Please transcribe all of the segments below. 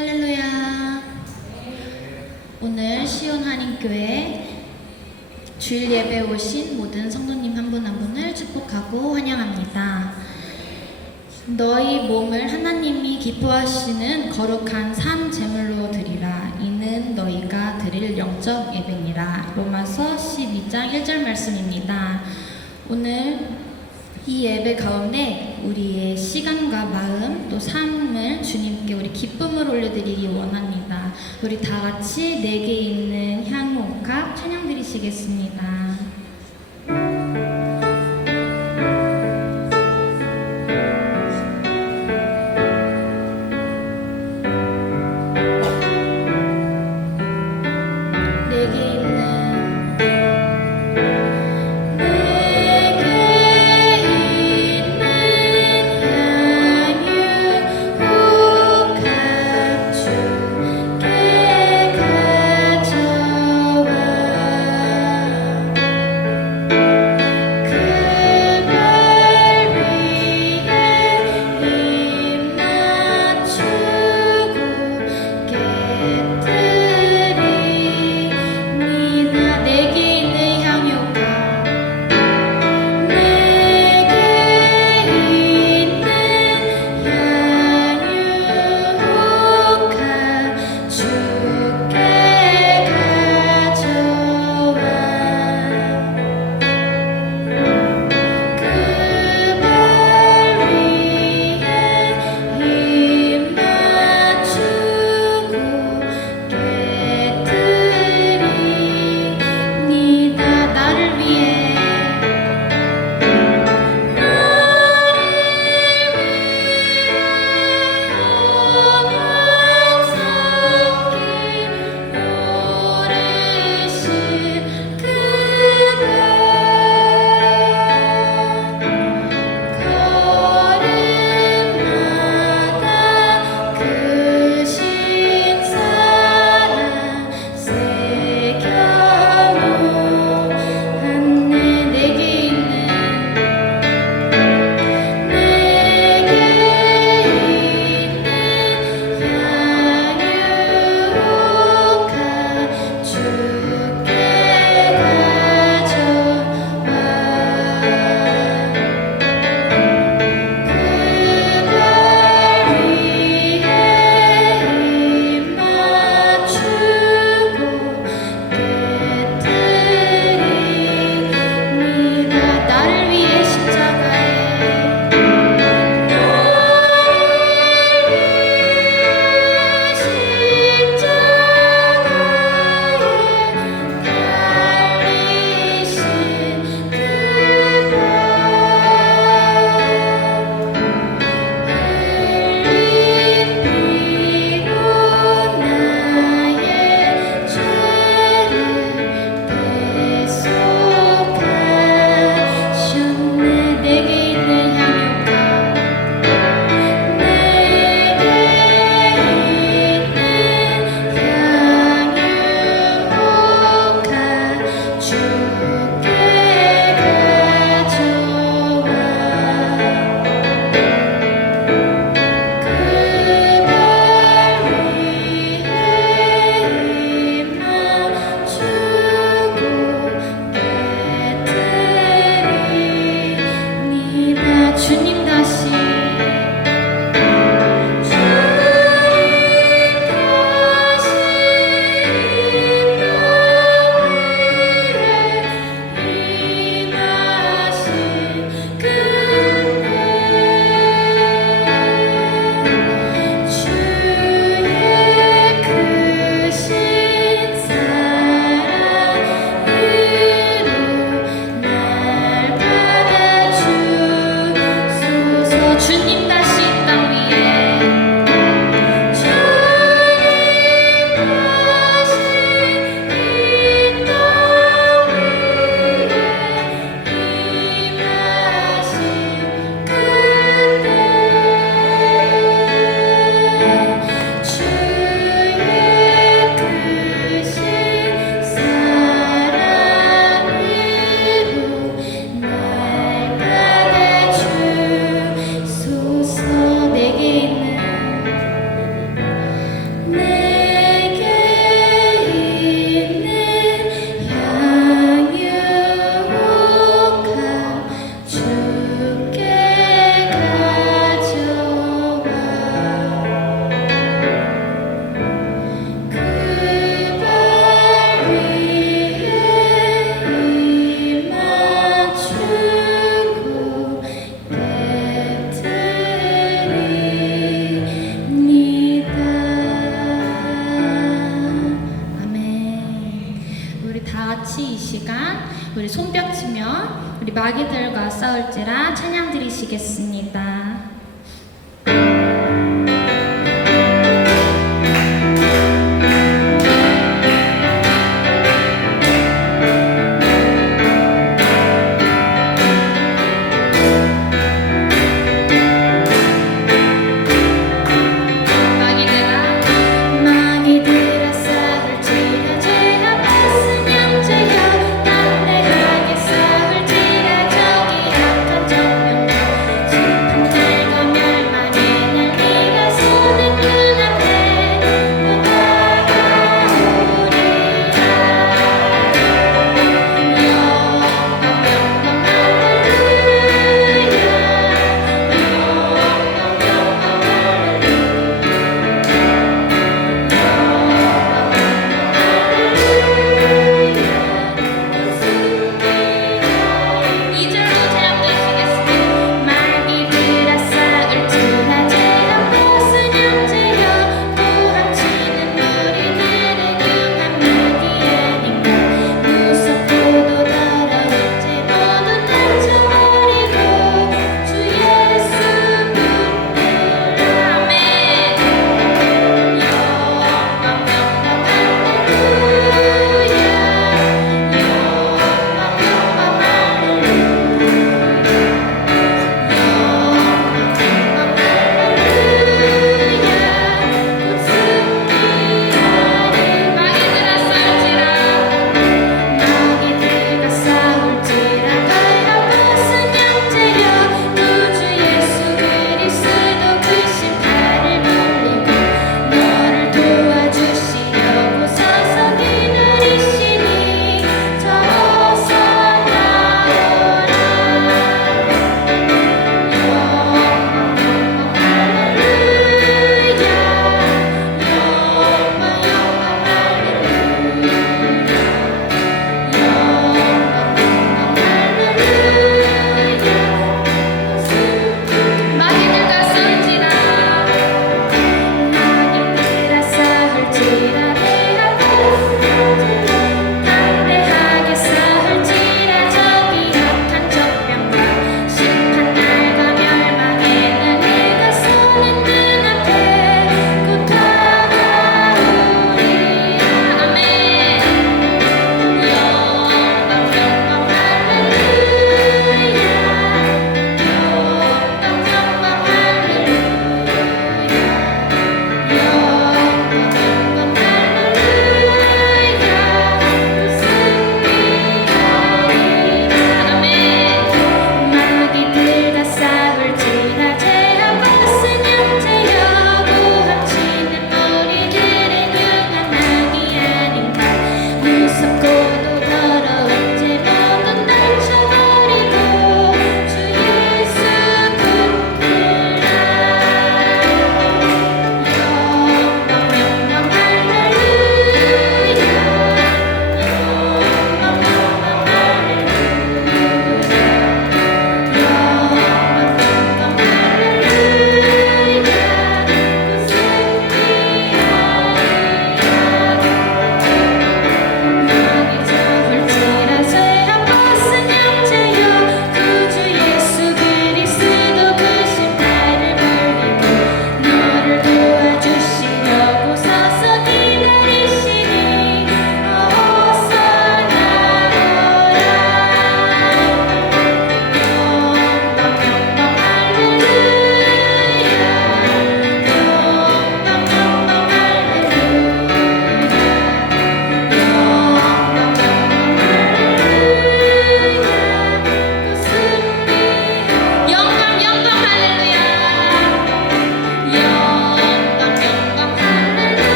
할렐루야. 오늘 시온 한인교회 주일 예배에 오신 모든 성도님 한 분 한 분을 축복하고 환영합니다. 너희 몸을 하나님이 기뻐하시는 거룩한 산 제물로 드리라. 이는 너희가 드릴 영적 예배니라. 로마서 12장 1절 말씀입니다. 오늘 이 예배 가운데 우리의 시간과 마음 또 삶을 주님께 우리 기쁨을 올려드리기 원합니다. 우리 다 같이 내게 있는 향옥합 찬양 드리시겠습니다. 마귀들과 싸울지라 찬양 드리시겠습니다.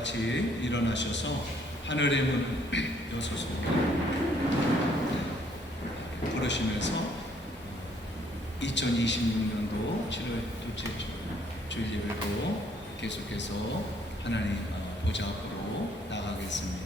같이 일어나셔서 하늘의 문을 여소서로 부르시면서 2026년도 7월 둘째 주일 예배로 계속해서 하나님 보좌 앞으로 나가겠습니다.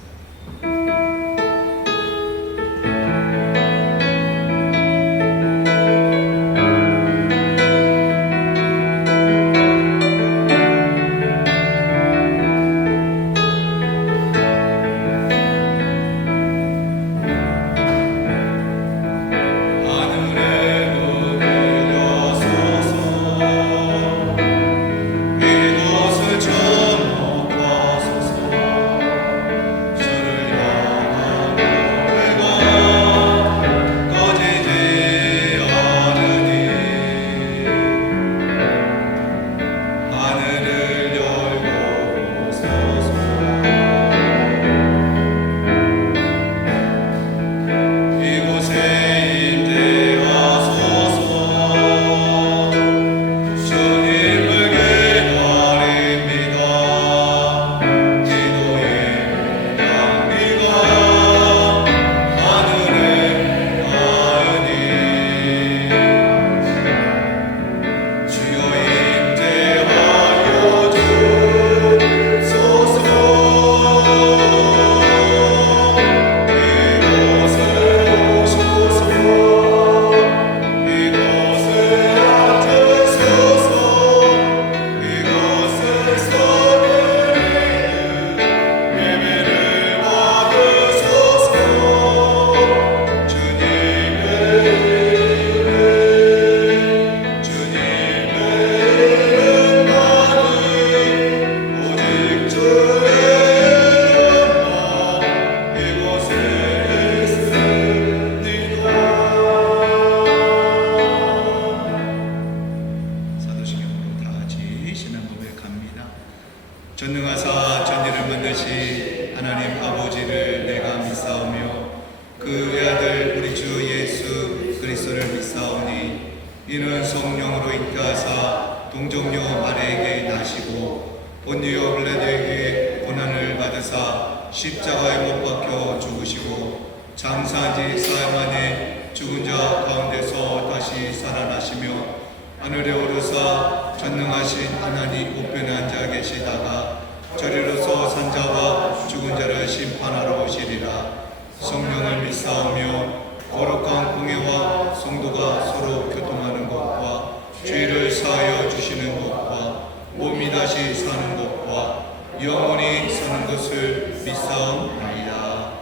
전능하사 전지를 만드신 하나님 아버지를 내가 믿사오며 그 외아들 우리 주 예수 그리스도를 믿사오니 이는 성령으로 잉태하사 동정녀 마리아에게 나시고 본디오 빌라도에게 고난을 받으사 십자가에 못 박혀 죽으시고 장사한 지 사흘 만에 죽은 자 가운데서 다시 살아나시며 하늘에 오르사 전능하신 하나님 우편에 앉아 계시다가 저리로서 산자와 죽은 자를 심판하러 오시리라. 성령을 믿사오며 거룩한 공회와 성도가 서로 교통하는 것과 죄를 사하여 주시는 것과 몸이 다시 사는 것과 영원히 사는 것을 믿사옵나이다.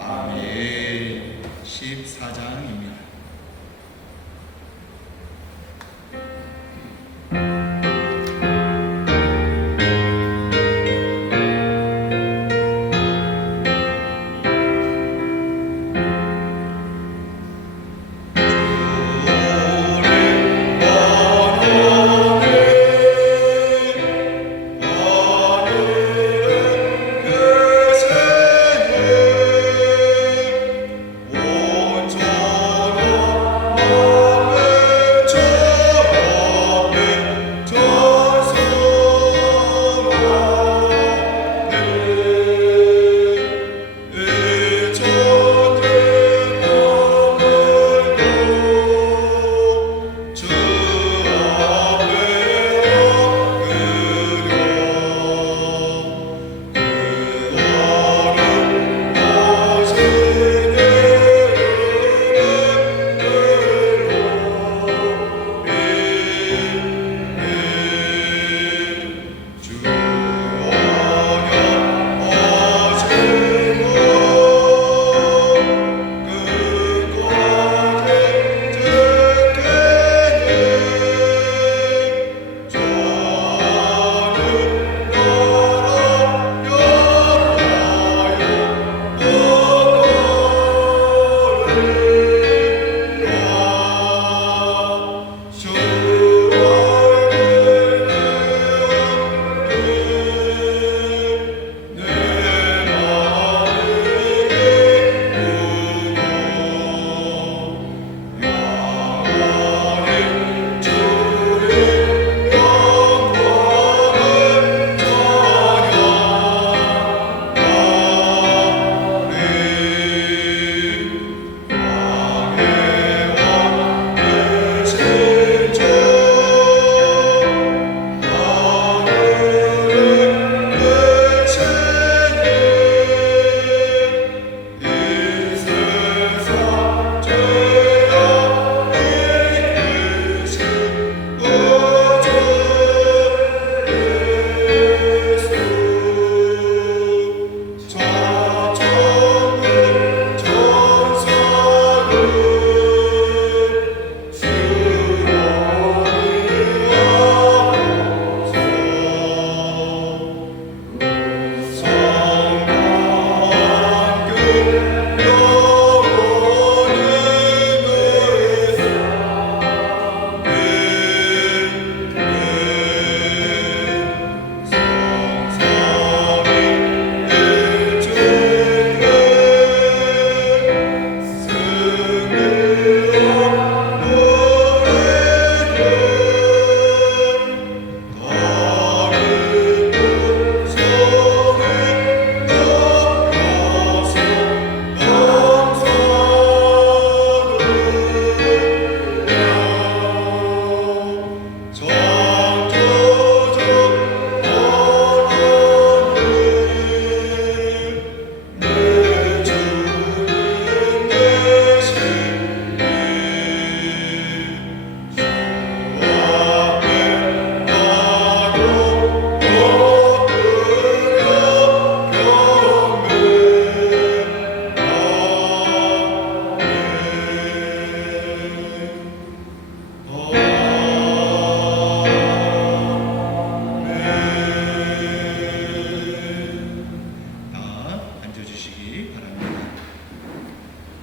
아멘. 14장입니다. 내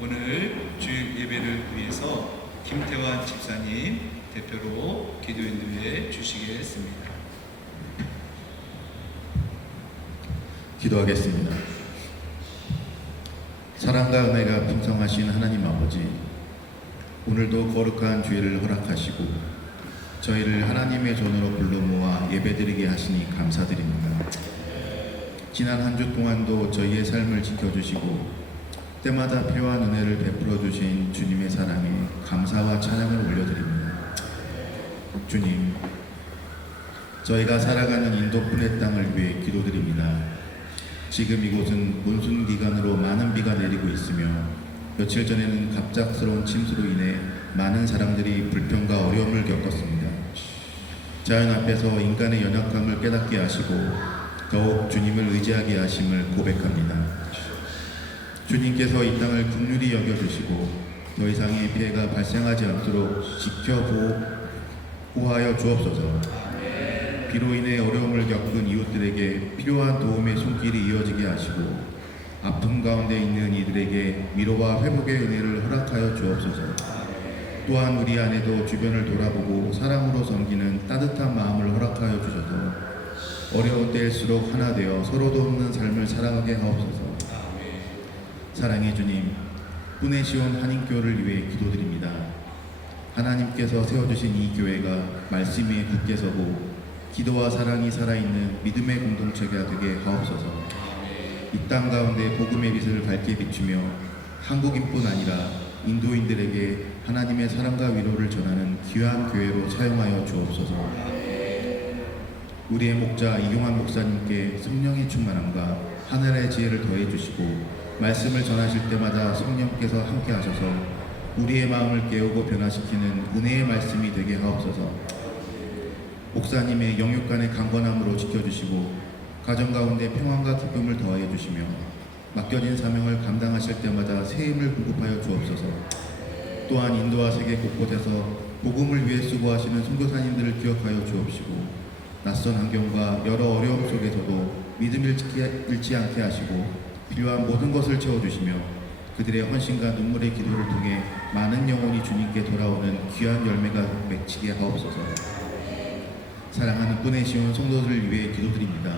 오늘 주일 예배를 위해서 김태환 집사님 대표로 기도인도해 주시겠습니다. 기도하겠습니다. 사랑과 은혜가 풍성하신 하나님 아버지, 오늘도 거룩한 주일을 허락하시고 저희를 하나님의 전으로 불러 모아 예배드리게 하시니 감사드립니다. 지난 한 주 동안도 저희의 삶을 지켜주시고 때마다 필요한 은혜를 베풀어 주신 주님의 사랑에 감사와 찬양을 올려드립니다. 주님, 저희가 살아가는 인도 푸네 땅을 위해 기도드립니다. 지금 이곳은 몬순 기간으로 많은 비가 내리고 있으며 며칠 전에는 갑작스러운 침수로 인해 많은 사람들이 불평과 어려움을 겪었습니다. 자연 앞에서 인간의 연약함을 깨닫게 하시고 더욱 주님을 의지하게 하심을 고백합니다. 주님께서 이 땅을 긍휼히 여겨주시고 더 이상의 피해가 발생하지 않도록 보호하여 주옵소서. 비로 인해 어려움을 겪은 이웃들에게 필요한 도움의 손길이 이어지게 하시고 아픔 가운데 있는 이들에게 위로와 회복의 은혜를 허락하여 주옵소서. 또한 우리 안에도 주변을 돌아보고 사랑으로 섬기는 따뜻한 마음을 허락하여 주셔서 어려운 때일수록 하나 되어 서로 돕는 삶을 살아가게 하옵소서. 사랑의 주님, 푸네 시온 한인교회를 위해 기도드립니다. 하나님께서 세워주신 이 교회가 말씀 위에 굳게 서고 기도와 사랑이 살아있는 믿음의 공동체가 되게 하옵소서. 이 땅 가운데 복음의 빛을 밝게 비추며 한국인뿐 아니라 인도인들에게 하나님의 사랑과 위로를 전하는 귀한 교회로 사용하여 주옵소서. 우리의 목자 이용환 목사님께 성령의 충만함과 하늘의 지혜를 더해 주시고 말씀을 전하실 때마다 성령께서 함께 하셔서 우리의 마음을 깨우고 변화시키는 은혜의 말씀이 되게 하옵소서. 목사님의 영육간의 강건함으로 지켜주시고 가정 가운데 평안과 기쁨을 더하여 주시며 맡겨진 사명을 감당하실 때마다 새 힘을 공급하여 주옵소서. 또한 인도와 세계 곳곳에서 복음을 위해 수고하시는 선교사님들을 기억하여 주옵시고 낯선 환경과 여러 어려움 속에서도 믿음을 잃지 않게 하시고 필요한 모든 것을 채워주시며 그들의 헌신과 눈물의 기도를 통해 많은 영혼이 주님께 돌아오는 귀한 열매가 맺히게 하옵소서. 사랑하는 푸네 시온 성도들을 위해 기도드립니다.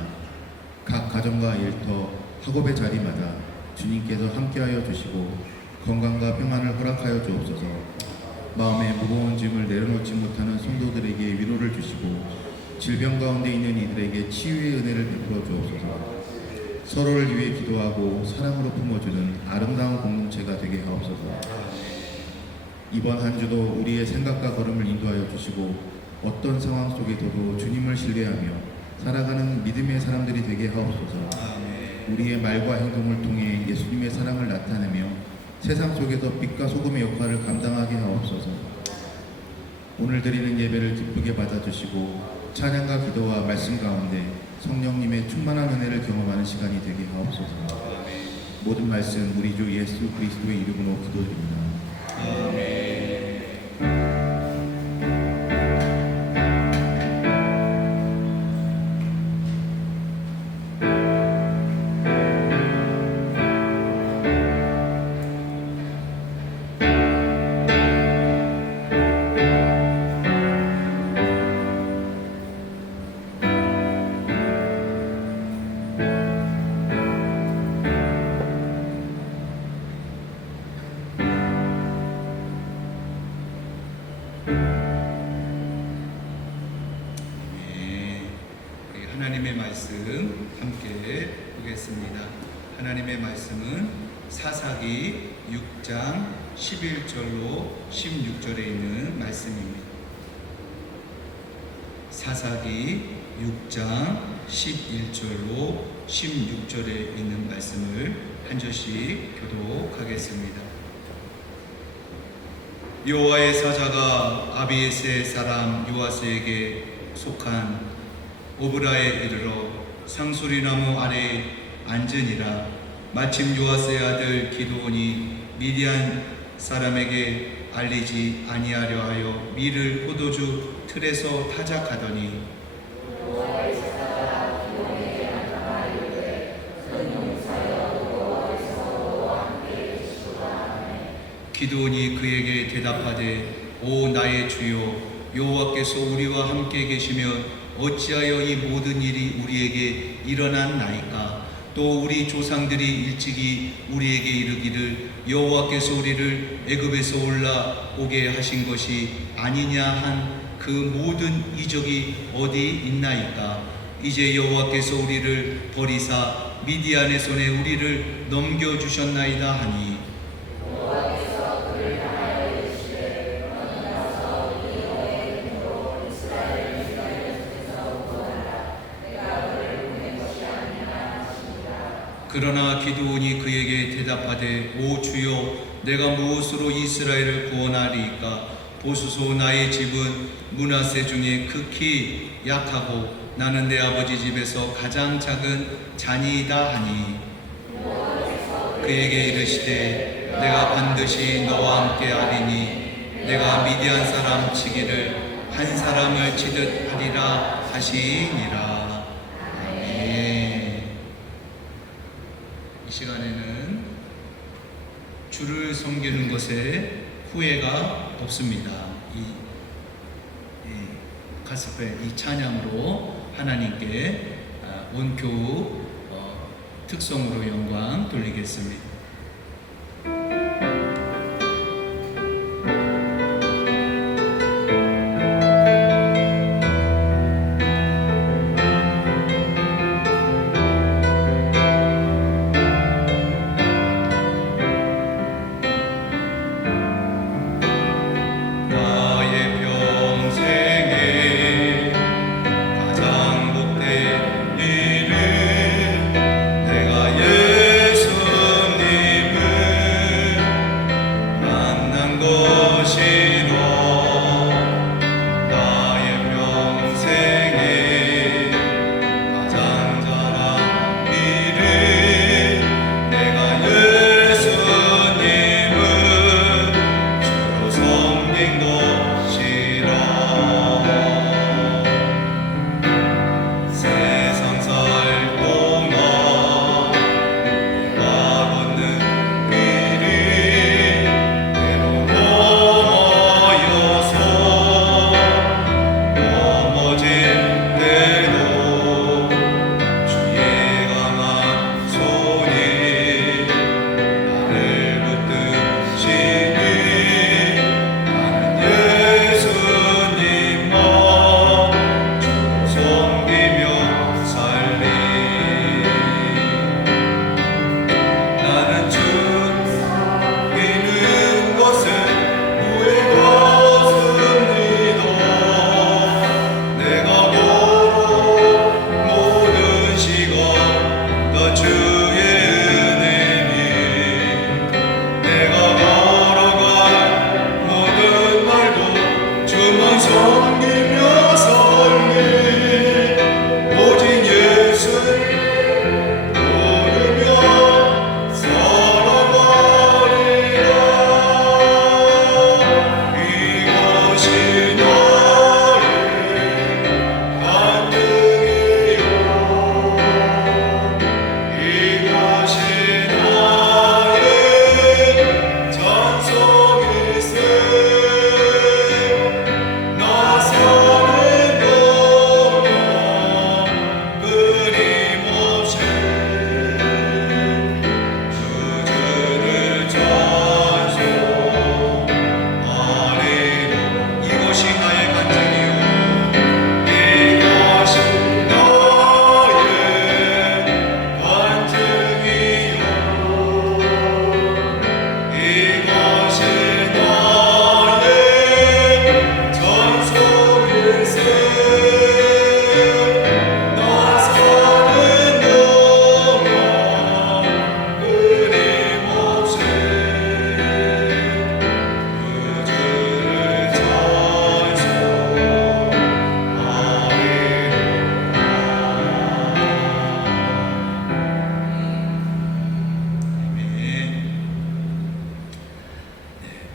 각 가정과 일터, 학업의 자리마다 주님께서 함께하여 주시고 건강과 평안을 허락하여 주옵소서. 마음에 무거운 짐을 내려놓지 못하는 성도들에게 위로를 주시고 질병 가운데 있는 이들에게 치유의 은혜를 베풀어 주옵소서. 서로를 위해 기도하고 사랑으로 품어주는 아름다운 공동체가 되게 하옵소서. 이번 한 주도 우리의 생각과 걸음을 인도하여 주시고 어떤 상황 속에서도 주님을 신뢰하며 살아가는 믿음의 사람들이 되게 하옵소서. 우리의 말과 행동을 통해 예수님의 사랑을 나타내며 세상 속에서 빛과 소금의 역할을 감당하게 하옵소서. 오늘 드리는 예배를 기쁘게 받아주시고 찬양과 기도와 말씀 가운데 성령님의 충만한 은혜를 경험하는 시간이 되게 하옵소서. 모든 말씀 우리 주 예수 그리스도의 이름으로 기도드립니다. 아멘. 하나님의 말씀 함께 보겠습니다. 하나님의 말씀은 사사기 6장 11절로 16절에 있는 말씀입니다. 사사기 6장 11절로 16절에 있는 말씀을 한 절씩 교독하겠습니다. 여호와의 사자가 아비에세 사람 요아스에게 속한 오브라에 이르러 상수리나무 아래에 앉으니라. 마침 요아스의 아들 기드온이 미디안 사람에게 알리지 아니하려 하여 밀을 포도주 틀에서 타작하더니 기드온이 그에게 대답하되 오 나의 주여 여호와께서 우리와 함께 계시면 어찌하여 이 모든 일이 우리에게 일어났나이까? 또 우리 조상들이 일찍이 우리에게 이르기를 여호와께서 우리를 애굽에서 올라오게 하신 것이 아니냐 한 그 모든 이적이 어디 있나이까? 이제 여호와께서 우리를 버리사 미디안의 손에 우리를 넘겨주셨나이다 하니 그러나 기드온이 그에게 대답하되 오 주여 내가 무엇으로 이스라엘을 구원하리이까? 보소서 나의 집은 므낫세 중에 극히 약하고 나는 내 아버지 집에서 가장 작은 자니이다 하니 그에게 이르시되 내가 반드시 너와 함께 하리니 내가 미디안 사람 치기를 한 사람을 치듯 하리라 하시니라. 아멘. 이 시간에는 주를 섬기는 것에 후회가 없습니다. 이 가스펠 이 찬양으로 하나님께 온교우 특성으로 영광 돌리겠습니다.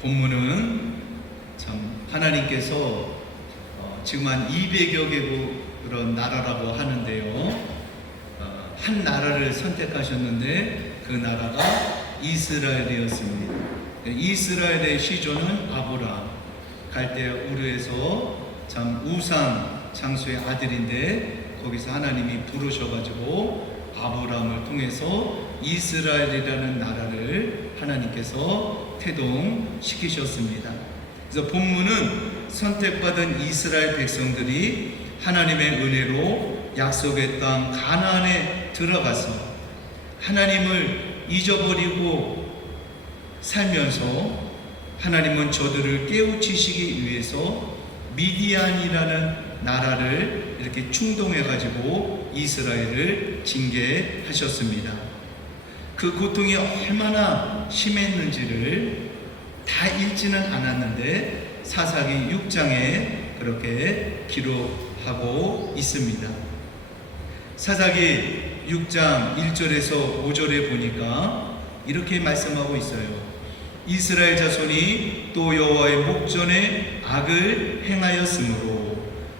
본문은 참 하나님께서 지금 한 200여 개국 그런 나라라고 하는데요. 한 나라를 선택하셨는데 그 나라가 이스라엘이었습니다. 이스라엘의 시조는 아브람, 갈대 우르에서 참 우상 장수의 아들인데 거기서 하나님이 부르셔가지고 아브람을 통해서 이스라엘이라는 나라를 하나님께서 태동시키셨습니다. 그래서 본문은 선택받은 이스라엘 백성들이 하나님의 은혜로 약속의 땅 가나안에 들어가서 하나님을 잊어버리고 살면서 하나님은 저들을 깨우치시기 위해서 미디안이라는 나라를 이렇게 충동해 가지고 이스라엘을 징계하셨습니다. 그 고통이 얼마나 심했는지를 다 읽지는 않았는데 사사기 6장에 그렇게 기록하고 있습니다. 사사기 6장 1절에서 5절에 보니까 이렇게 말씀하고 있어요. 이스라엘 자손이 또 여호와의 목전에 악을 행하였으므로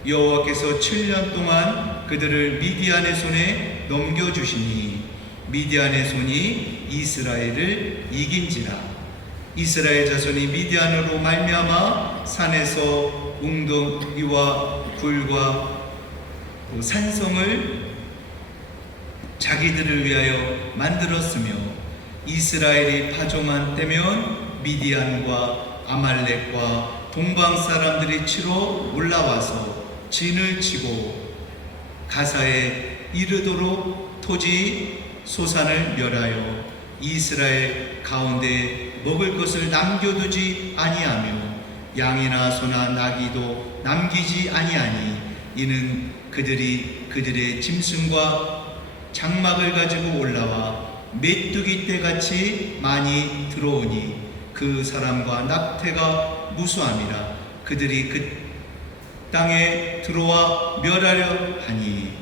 여호와께서 7년 동안 그들을 미디안의 손에 넘겨주시니 미디안의 손이 이스라엘을 이긴지라. 이스라엘 자손이 미디안으로 말미암아 산에서 웅덩이와 굴과 산성을 자기들을 위하여 만들었으며 이스라엘이 파종한 때면 미디안과 아말렉과 동방 사람들이 치러 올라와서 진을 치고 가사에 이르도록 토지 소산을 멸하여 이스라엘 가운데 먹을 것을 남겨두지 아니하며 양이나 소나 나귀도 남기지 아니하니 이는 그들이 그들의 짐승과 장막을 가지고 올라와 메뚜기 떼같이 많이 들어오니 그 사람과 낙태가 무수함이라. 그들이 그 땅에 들어와 멸하려 하니.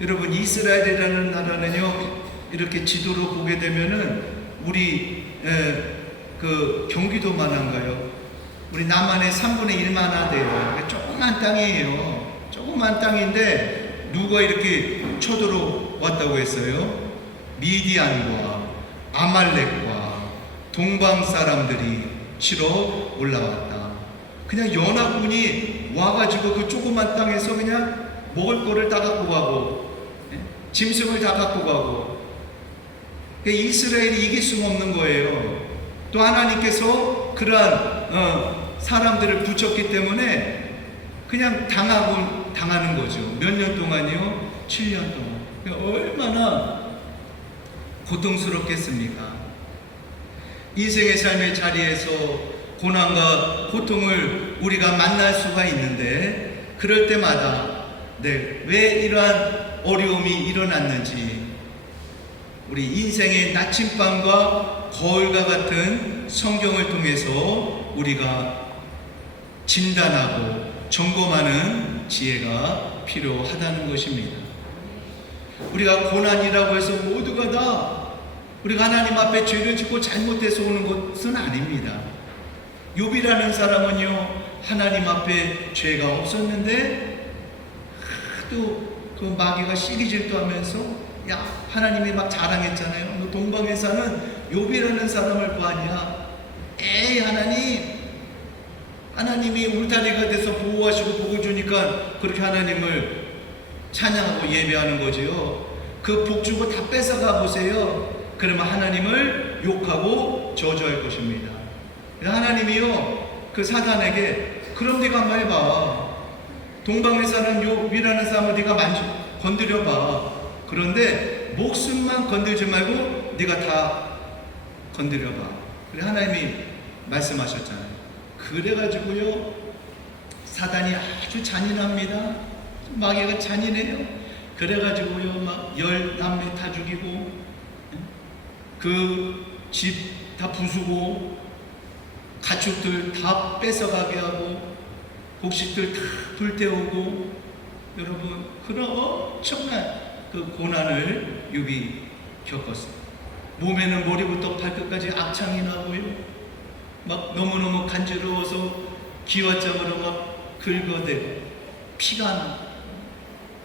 여러분, 이스라엘이라는 나라는요, 이렇게 지도로 보게 되면은 우리 그 경기도만한가요? 우리 남한의 3분의 1만 돼요. 조그만 땅이에요. 조그만 땅인데 누가 이렇게 쳐들어왔다고 했어요? 미디안과 아말렉과 동방 사람들이 치러 올라왔다. 그냥 연합군이 와가지고 그 조그만 땅에서 그냥 먹을 거를 다 갖고 가고 짐승을 다 갖고 가고, 이스라엘이 이길 수가 없는 거예요. 또 하나님께서 그러한 사람들을 붙였기 때문에 그냥 당하는 거죠. 몇 년 동안이요? 7년 동안. 얼마나 고통스럽겠습니까? 인생의 삶의 자리에서 고난과 고통을 우리가 만날 수가 있는데, 그럴 때마다 왜 이러한 어려움이 일어났는지, 우리 인생의 나침반과 거울과 같은 성경을 통해서 우리가 진단하고 점검하는 지혜가 필요하다는 것입니다. 우리가 고난이라고 해서 모두가 다 우리가 하나님 앞에 죄를 짓고 잘못해서 오는 것은 아닙니다. 욥이라는 사람은요, 하나님 앞에 죄가 없었는데 하도 그 마귀가 시기질도 하면서, 야, 하나님이 막 자랑했잖아요. 너 동방에 사는 욥이라는 사람을 보았냐? 에이, 하나님이 울타리가 돼서 보호하시고 복을 주니까 그렇게 하나님을 찬양하고 예배하는 거지요. 그 복 주고 다 뺏어가 보세요. 그러면 하나님을 욕하고 저주할 것입니다. 하나님이요, 그 사단에게, 그럼 네가 한번 해봐. 동방에 사는 욥이라는 사람을 네가 건드려봐. 그런데 목숨만 건들지 말고 네가 다 건드려봐. 그래, 하나님이 말씀하셨잖아요. 그래가지고요, 사단이 아주 잔인합니다. 마귀가 잔인해요. 그래가지고요, 막 10남매 다 죽이고, 그 집 다 부수고, 가축들 다 뺏어가게 하고, 곡식들 다 불태우고, 여러분, 그런 엄청난 그 고난을 욥이 겪었어요. 몸에는 머리부터 발끝까지 악창이 나고요, 막 너무너무 간지러워서 기와장으로 막 긁어대고 피가 나,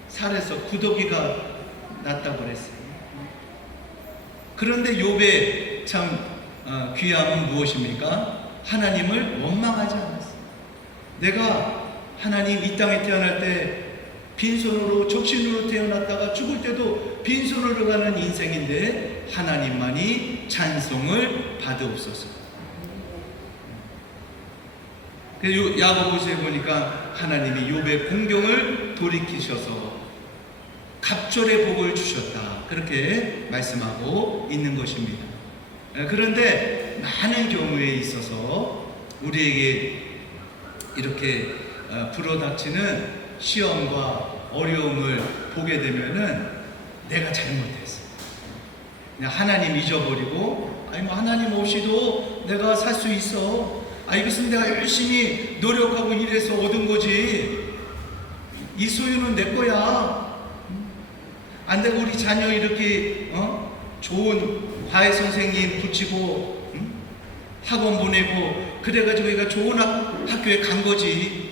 살에서 구더기가 났다고 그랬어요. 그런데 욥의 참 귀함은 무엇입니까? 하나님을 원망하지 않았어요. 내가 하나님 이 땅에 태어날 때 빈손으로 적신으로 태어났다가 죽을 때도 빈손으로 가는 인생인데 하나님만이 찬송을 받으옵소서. 그래서 야고보서에 보니까 하나님이 욥의 공경을 돌이키셔서 갑절의 복을 주셨다, 그렇게 말씀하고 있는 것입니다. 그런데 많은 경우에 있어서 우리에게 이렇게 불어닥치는 시험과 어려움을 보게 되면은 내가 잘못했어, 그냥 하나님 잊어버리고, 아니 뭐 하나님 없이도 내가 살 수 있어, 이것은 내가 열심히 노력하고 일해서 얻은 거지, 이 소유는 내 거야. 안 되고 우리 자녀 이렇게 좋은 과외 선생님 붙이고 학원 보내고 그래가지고 얘가 좋은 학교에 간 거지.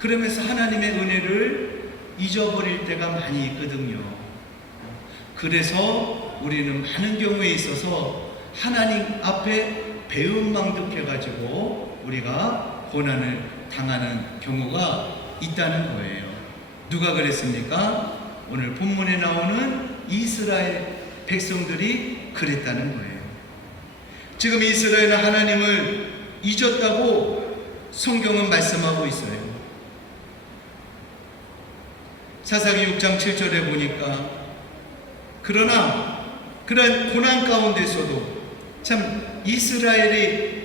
그러면서 하나님의 은혜를 잊어버릴 때가 많이 있거든요. 그래서 우리는 많은 경우에 있어서 하나님 앞에 배은망덕해가지고 우리가 고난을 당하는 경우가 있다는 거예요. 누가 그랬습니까? 오늘 본문에 나오는 이스라엘 백성들이 그랬다는 거예요. 지금 이스라엘은 하나님을 잊었다고 성경은 말씀하고 있어요. 사사기 6장 7절에 보니까 그러나 그런 고난 가운데서도 참 이스라엘의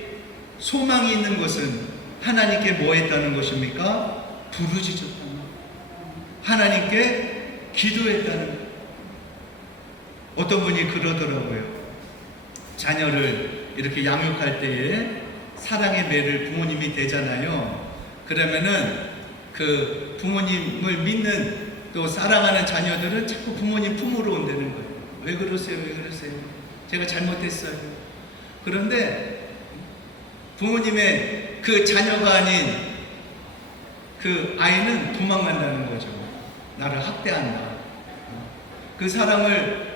소망이 있는 것은 하나님께 뭐 했다는 것입니까? 부르짖었다는 것, 하나님께 기도했다는 것. 어떤 분이 그러더라고요. 자녀를 이렇게 양육할 때에 사랑의 매를 부모님이 대잖아요. 그러면은 그 부모님을 믿는 또 사랑하는 자녀들은 자꾸 부모님 품으로 온다는 거예요. 왜 그러세요? 왜 그러세요? 제가 잘못했어요. 그런데 부모님의 그 자녀가 아닌 그 아이는 도망간다는 거죠. 나를 학대한다. 그 사랑을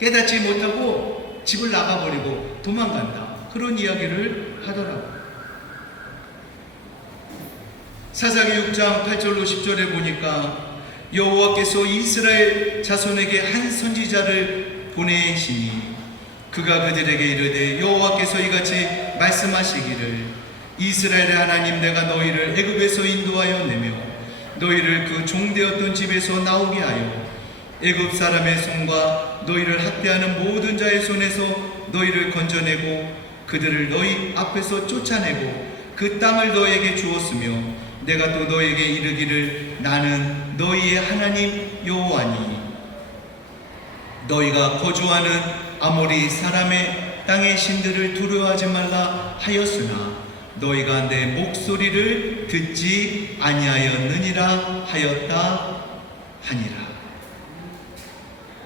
깨닫지 못하고 집을 나가버리고 도망간다. 그런 이야기를 하더라고요. 사사기 6장 8절로 10절에 보니까 여호와께서 이스라엘 자손에게 한 선지자를 보내시니 그가 그들에게 이르되 여호와께서 이같이 말씀하시기를 이스라엘의 하나님 내가 너희를 애굽에서 인도하여 내며 너희를 그 종되었던 집에서 나오게 하여 애굽 사람의 손과 너희를 학대하는 모든 자의 손에서 너희를 건져내고 그들을 너희 앞에서 쫓아내고 그 땅을 너희에게 주었으며 내가 또 너희에게 이르기를 나는 너희의 하나님 여호와니 너희가 거주하는 아모리 사람의 땅의 신들을 두려워하지 말라 하였으나 너희가 내 목소리를 듣지 아니하였느니라 하였다 하니라.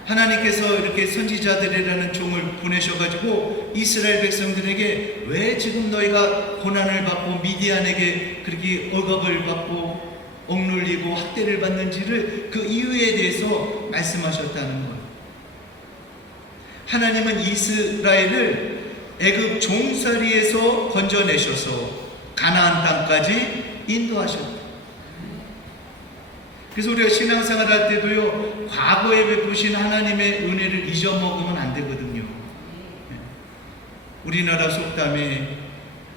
하나님께서 이렇게 선지자들이라는 종을 보내셔가지고 이스라엘 백성들에게 왜 지금 너희가 고난을 받고 미디안에게 그렇게 억압을 받고 억눌리고 학대를 받는지를 그 이유에 대해서 말씀하셨다는 거예요. 하나님은 이스라엘을 애굽 종살이에서 건져내셔서 가나안 땅까지 인도하셨다. 그래서 우리가 신앙생활 할 때도요, 과거에 베푸신 하나님의 은혜를 잊어먹으면 안 되거든요. 우리나라 속담에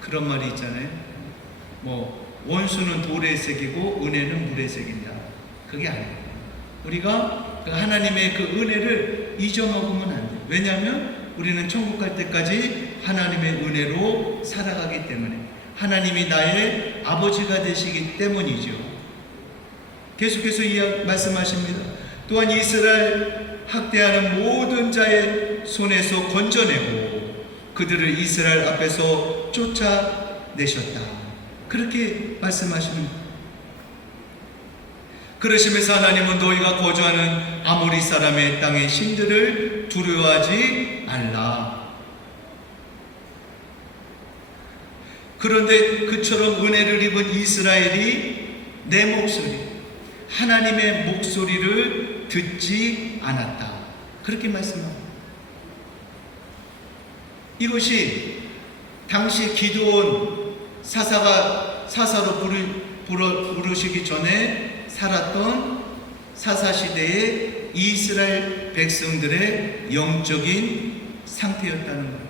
그런 말이 있잖아요. 원수는 돌에 새기고 은혜는 물에 새긴다. 그게 아니에요. 우리가 그 하나님의 그 은혜를 잊어먹으면 안 돼요. 왜냐하면 우리는 천국 갈 때까지 하나님의 은혜로 살아가기 때문에, 하나님이 나의 아버지가 되시기 때문이죠. 계속해서 말씀하십니다. 또한 이스라엘 학대하는 모든 자의 손에서 건져내고 그들을 이스라엘 앞에서 쫓아내셨다. 그렇게 말씀하시는 거예요. 그러시면서 하나님은 너희가 거주하는 아모리 사람의 땅의 신들을 두려워하지 말라. 그런데 그처럼 은혜를 입은 이스라엘이 내 목소리, 하나님의 목소리를 듣지 않았다. 그렇게 말씀합니다. 이것이 당시 기드온 사사로 부르시기 전에 살았던 사사시대의 이스라엘 백성들의 영적인 상태였다는 거예요.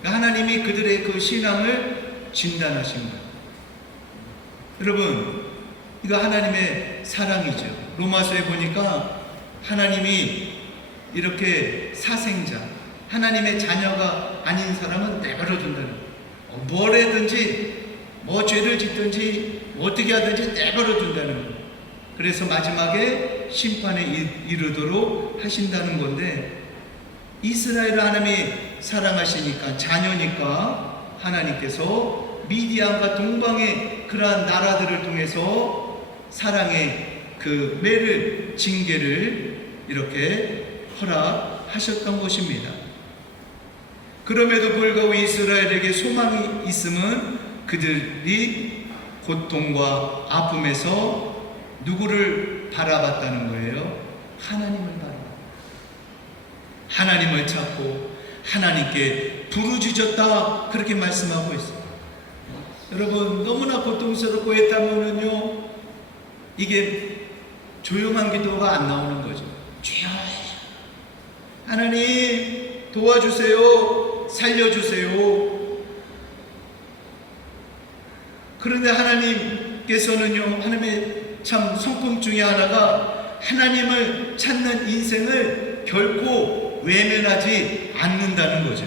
그러니까 하나님이 그들의 그 신앙을 진단하신 거예요. 여러분, 이거 하나님의 사랑이죠. 로마서에 보니까 하나님이 이렇게 사생자, 하나님의 자녀가 아닌 사람은 내버려 둔다는 거예요. 뭘 해든지, 뭐 죄를 짓든지, 뭐 어떻게 하든지 내버려 둔다는 거예요. 그래서 마지막에 심판에 이르도록 하신다는 건데, 이스라엘을 하나님이 사랑하시니까, 자녀니까 하나님께서 미디안과 동방의 그러한 나라들을 통해서 사랑의 그 매를, 징계를 이렇게 허락하셨던 것입니다. 그럼에도 불구하고 이스라엘에게 소망이 있음은 그들이 고통과 아픔에서 누구를 바라봤다는 거예요? 하나님을 바라봤다. 하나님을 찾고 하나님께 부르짖었다, 그렇게 말씀하고 있어요. 여러분, 너무나 고통스럽고 애타면은요, 이게 조용한 기도가 안 나오는 거죠. 주여, 하나님 도와주세요, 살려주세요. 그런데 하나님께서는요, 하나님의 참 성품 중에 하나가 하나님을 찾는 인생을 결코 외면하지 않는다는 거죠.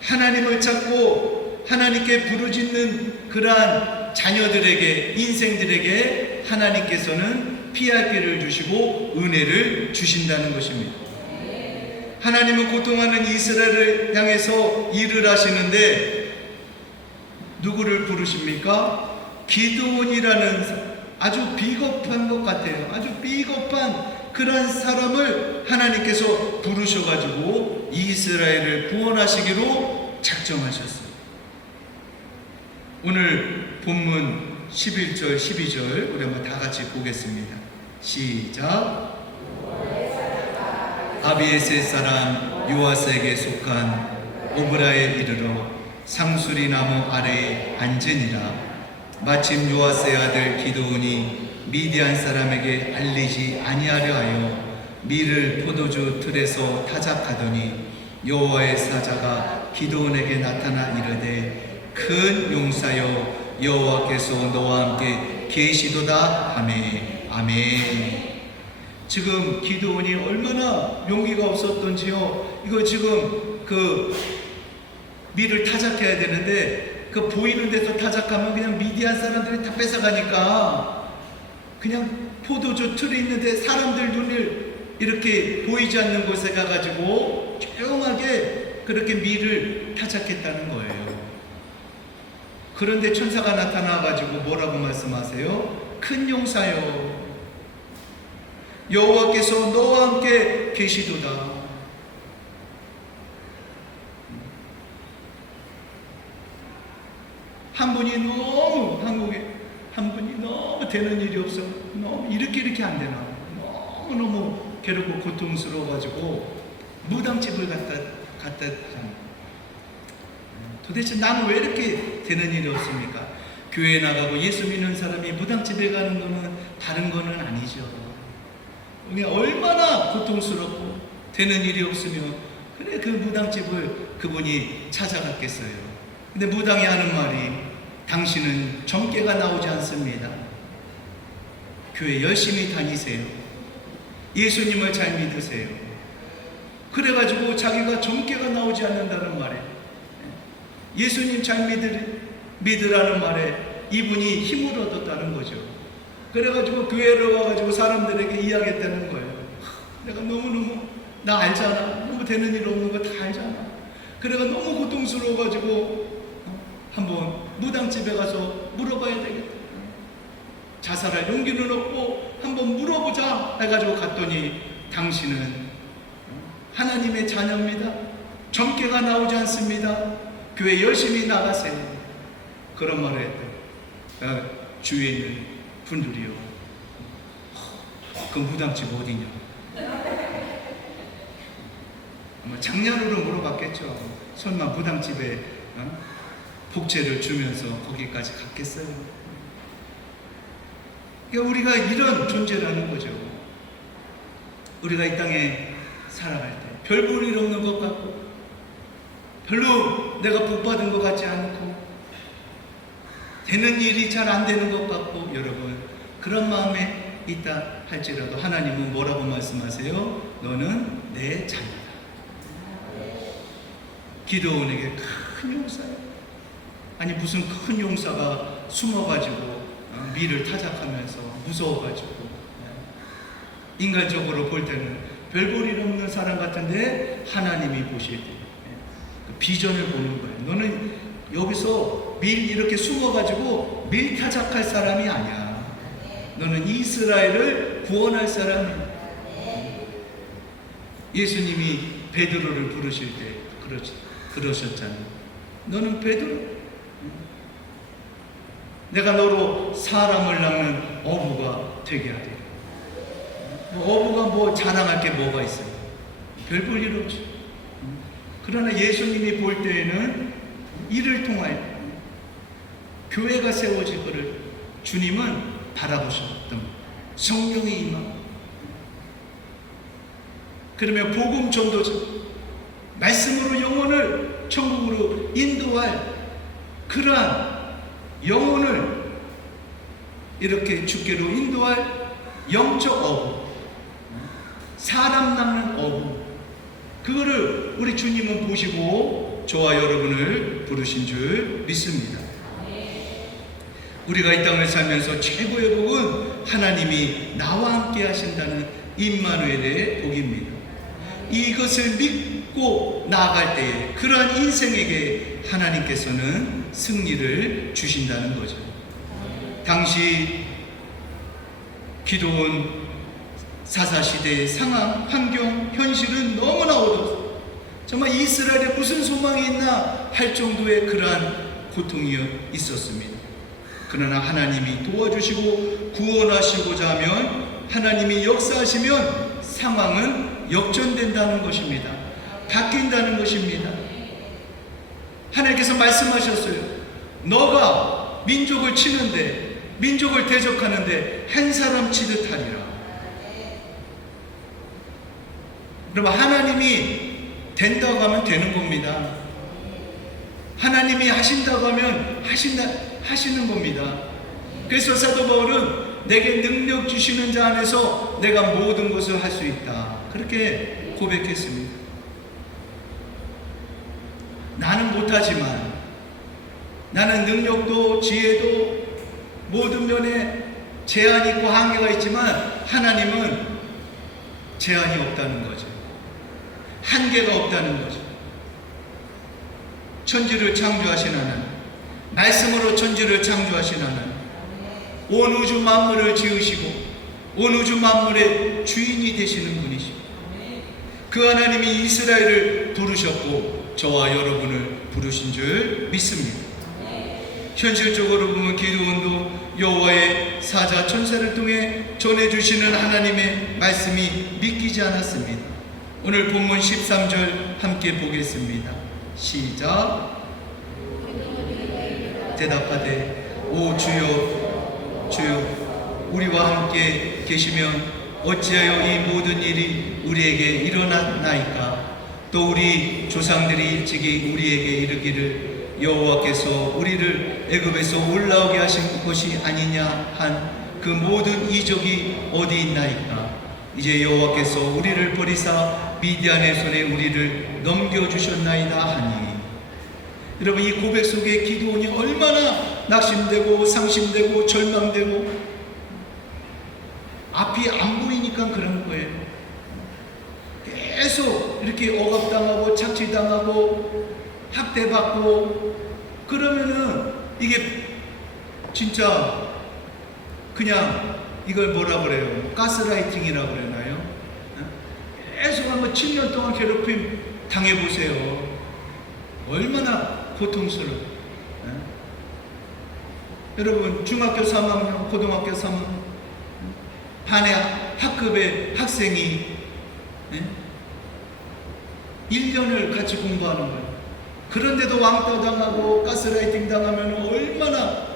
하나님을 찾고 하나님께 부르짖는 그러한 자녀들에게, 인생들에게 하나님께서는 피할 길을 주시고 은혜를 주신다는 것입니다. 하나님은 고통하는 이스라엘을 향해서 일을 하시는데 누구를 부르십니까? 기드온이라는 아주 비겁한 것 같아요. 아주 비겁한 그런 사람을 하나님께서 부르셔가지고 이스라엘을 구원하시기로 작정하셨어요. 오늘 본문 11절, 12절 우리 한번 다 같이 보겠습니다. 시작. 아비에셀 사람 요아스에게 속한 오브라에 이르러 상수리 나무 아래에 앉으니라. 마침 요아스의 아들 기드온이 미디안 사람에게 알리지 아니하려 하여 밀을 포도주 틀에서 타작하더니 여호와의 사자가 기드온에게 나타나 이르되 큰 용사여 여호와께서 너와 함께 계시도다 하매. 아멘. 지금 기드온이 얼마나 용기가 없었던지요. 이거 지금 그 밀을 타작해야 되는데 그 보이는 데서 타작하면 그냥 미디안 사람들이 다 뺏어가니까 그냥 포도주 틀이 있는데 사람들 눈을 이렇게 보이지 않는 곳에 가가지고 조용하게 그렇게 밀을 타작했다는 거예요. 그런데 천사가 나타나가지고 뭐라고 말씀하세요? 큰 용사여 여호와께서 너와 함께 계시도다. 한 분이 너무 한국에 한 분이 너무 되는 일이 없어. 너무 이렇게 안 되나. 너무 괴롭고 고통스러워가지고 무당집을 갔다 도대체 나는 왜 이렇게 되는 일이 없습니까? 교회에 나가고 예수 믿는 사람이 무당집에 가는 거는 다른 거는 아니죠. 그냥 얼마나 고통스럽고 되는 일이 없으면 그래 그 무당집을 그분이 찾아갔겠어요. 근데 무당이 하는 말이 당신은 점괘가 나오지 않습니다. 교회 열심히 다니세요. 예수님을 잘 믿으세요. 그래가지고 자기가 점괘가 나오지 않는다는 말에 예수님 잘 믿으라는 말에 이분이 힘을 얻었다는 거죠. 그래가지고 교회로 와가지고 사람들에게 이야기했다는 거예요. 내가 너무너무 나 알잖아. 너무 되는 일 없는 거 다 알잖아. 그래가 너무 고통스러워가지고 한번 무당집에 가서 물어봐야 되겠다. 자살할 용기는 없고 한번 물어보자 해가지고 갔더니 당신은 하나님의 자녀입니다. 점괘가 나오지 않습니다. 교회 열심히 나가세요. 그런 말을 했대요. 주위에 있는 분들이요. 그 무당집 어디냐? 뭐 장난으로 물어봤겠죠. 설마 무당집에 복채를 주면서 거기까지 갔겠어요? 그러니까 우리가 이런 존재라는 거죠. 우리가 이 땅에 살아갈 때 별 볼 일 없는 것 같고 별로 내가 복 받은 것 같지 않고 되는 일이 잘 안 되는 것 같고, 여러분 그런 마음에 있다 할지라도 하나님은 뭐라고 말씀하세요? 너는 내 자녀다. 기드온에게 큰 용사예요. 아니 무슨 큰 용사가 숨어가지고 밀을 타작하면서 무서워가지고, 인간적으로 볼 때는 별 볼 일 없는 사람 같은데 하나님이 보실 때 그 비전을 보는 거예요. 너는 여기서 밀 이렇게 숨어가지고 밀 타작할 사람이 아니야. 너는 이스라엘을 구원할 사람이야. 예수님이 베드로를 부르실 때 그러셨잖아요. 너는 베드로, 내가 너로 사람을 낳는 어부가 되게 하리. 어부가 뭐 자랑할 게 뭐가 있어요? 별 볼 일 없죠. 그러나 예수님이 볼 때에는 이를 통하여 교회가 세워질 것을 주님은 바라보셨던 성령의 임함. 그러면 복음 전도자, 말씀으로 영혼을 천국으로 인도할 그러한 영혼을 이렇게 주께로 인도할 영적 어부, 사람 낳는 어부, 그거를 우리 주님은 보시고 저와 여러분을 부르신 줄 믿습니다. 우리가 이 땅을 살면서 최고의 복은 하나님이 나와 함께 하신다는 임마누엘의 복입니다. 이것을 믿고 나아갈 때에 그러한 인생에게 하나님께서는 승리를 주신다는 거죠. 당시 기도원 사사시대의 상황, 환경, 현실은 너무나 어두웠어요. 정말 이스라엘에 무슨 소망이 있나 할 정도의 그러한 고통이 있었습니다. 그러나 하나님이 도와주시고 구원하시고자 하면, 하나님이 역사하시면 상황은 역전된다는 것입니다. 바뀐다는 것입니다. 하나님께서 말씀하셨어요. 너가 민족을 치는데, 민족을 대적하는데 한 사람 치듯 하리라. 그러면 하나님이 된다고 하면 되는 겁니다. 하나님이 하신다고 하면 하시는 겁니다. 그래서 사도 바울은 내게 능력 주시는 자 안에서 내가 모든 것을 할 수 있다, 그렇게 고백했습니다. 나는 못하지만, 나는 능력도 지혜도 모든 면에 제한이 있고 한계가 있지만 하나님은 제한이 없다는 거죠. 한계가 없다는 거죠. 천지를 창조하신 하나님, 말씀으로 천지를 창조하신 하나님, 온 우주 만물을 지으시고 온 우주 만물의 주인이 되시는 분이시고, 그 하나님이 이스라엘을 부르셨고 저와 여러분을 부르신 줄 믿습니다. 현실적으로 보면 기드온도 여호와의 사자 천사를 통해 전해주시는 하나님의 말씀이 믿기지 않았습니다. 오늘 본문 13절 함께 보겠습니다. 시작. 대답하되 오 주여 주여 우리와 함께 계시면 어찌하여 이 모든 일이 우리에게 일어났나이까? 또 우리 조상들이 일찍이 우리에게 이르기를 여호와께서 우리를 애굽에서 올라오게 하신 것이 아니냐 한 그 모든 이적이 어디 있나이까? 이제 여호와께서 우리를 버리사 미디안의 손에 우리를 넘겨주셨나이다 하니. 여러분, 이 고백 속에 기드온이 얼마나 낙심되고 상심되고 절망되고 앞이 안 보이니까 그런 거예요. 계속 이렇게 억압당하고 착취당하고 학대받고 그러면은 이게 진짜 그냥 이걸 뭐라 그래요? 가스라이팅이라고 그러나요? 계속 한번 7년 동안 괴롭힘 당해보세요. 얼마나 고통스러워요. 여러분, 중학교 3학년, 고등학교 3학년 반의 학급의 학생이 1년을 같이 공부하는 거예요. 그런데도 왕따 당하고 가스라이팅 당하면 얼마나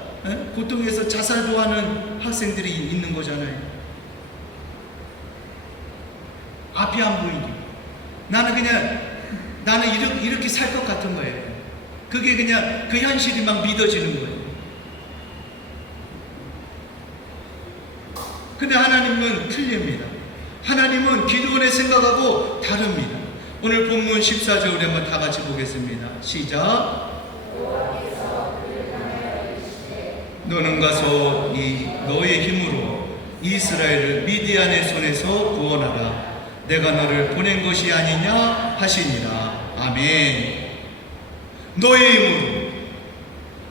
고통해서 자살도 하는 학생들이 있는 거잖아요. 앞이 안 보이니 나는 이렇게 살 것 같은 거예요. 그게 그냥 그 현실이 막 믿어지는 거예요. 근데 하나님은 틀립니다. 하나님은 기도원의 생각하고 다릅니다. 오늘 본문 14절에 한번 다 같이 보겠습니다. 시작. 너는 가서 너의 힘으로 이스라엘을 미디안의 손에서 구원하라. 내가 너를 보낸 것이 아니냐 하시니라. 아멘. 너의 힘으로.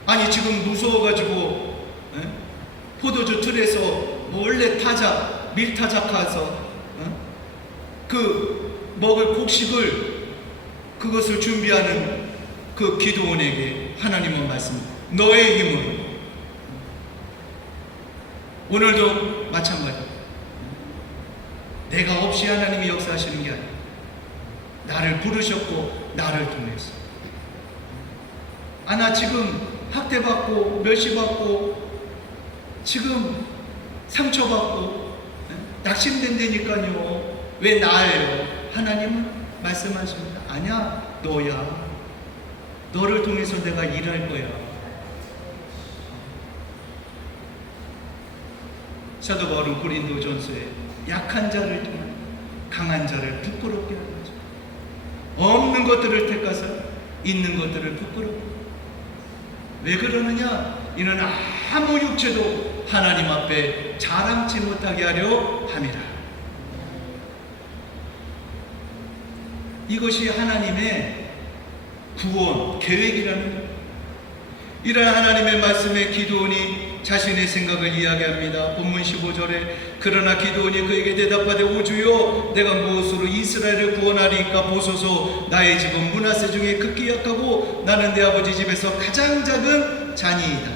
아니 지금 무서워가지고 포도주 틀에서 원래 밀타작 가서 그 먹을 곡식을 그것을 준비하는 그 기도원에게 하나님은 말씀합니다. 너의 힘으로. 오늘도 마찬가지. 내가 없이 하나님이 역사하시는 게 아니에요. 나를 부르셨고 나를 통해서. 나 지금 학대받고 멸시받고 지금 상처받고 낙심된다니까요. 왜 나예요? 하나님은 말씀하십니다. 아니야, 너야. 너를 통해서 내가 일할 거야. 사도 바울은 고린도전서에 약한 자를 통해 강한 자를 부끄럽게 하는 거죠. 없는 것들을 택하사 있는 것들을 부끄럽고. 왜 그러느냐? 이는 아무 육체도 하나님 앞에 자랑치 못하게 하려 함이라. 이것이 하나님의 구원 계획이라는 거예요. 이런 하나님의 말씀에 기드온이 자신의 생각을 이야기합니다. 본문 15절에 그러나 기드온이 그에게 대답하되 오 주여 내가 무엇으로 이스라엘을 구원하리까 보소서. 나의 집은 므낫세 중에 극히 약하고 나는 내 아버지 집에서 가장 작은 자니이다.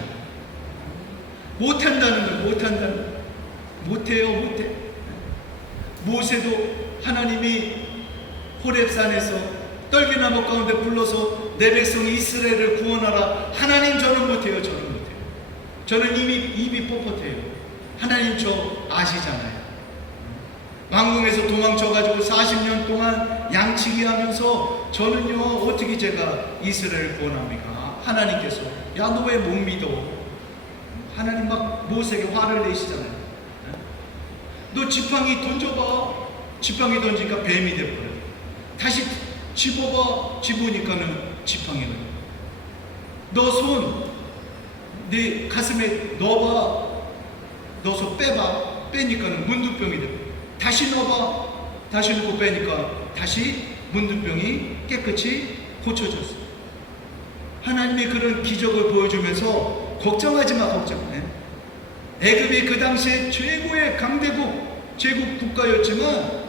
못한다는 거예요. 못한다는 거예요. 못해요. 못해. 모세도 하나님이 호렙산에서 떨기나무 가운데 불러서 내 백성 이스라엘을 구원하라. 하나님 저는 못해요. 저는 못해요. 저는 이미 입이 뻣뻣해요. 하나님 저 아시잖아요. 왕궁에서 도망쳐가지고 40년 동안 양치기 하면서 저는요 어떻게 제가 이스라엘을 구원합니까? 하나님께서 야 너 왜 못 믿어? 하나님 막 모세에게 화를 내시잖아요. 너 지팡이 던져봐. 지팡이 던지니까 뱀이 돼버려요. 다시 집어봐. 집으니까는 지팡이가. 너 손 네 가슴에 넣어봐. 넣어서 빼봐. 빼니까는 문둥병이 돼. 다시 넣어봐. 다시 넣고 빼니까 다시 문둥병이 깨끗이 고쳐졌어. 하나님이 그런 기적을 보여주면서 걱정하지 마. 걱정해. 애굽이 그 당시에 최고의 강대국 제국 국가였지만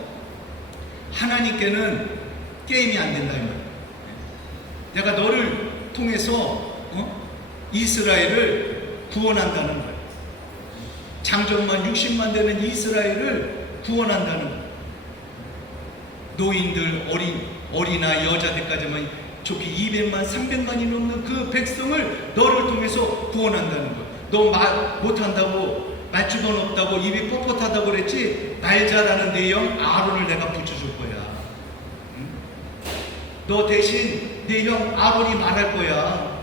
하나님께는 게임이 안 된다. 내가 너를 통해서 이스라엘을 구원한다는 거예요. 장정만 60만 되는 이스라엘을 구원한다는 거예요. 노인들, 어린아, 여자들까지만 좋게 200만, 300만이 넘는 그 백성을 너를 통해서 구원한다는 거예요. 너 못한다고, 말주변 없다고, 입이 뻣뻣하다고 그랬지? 말 잘하는 내 형 아론을 내가 붙여줄 거야. 응? 너 대신 내 형 아론이 말할 거야.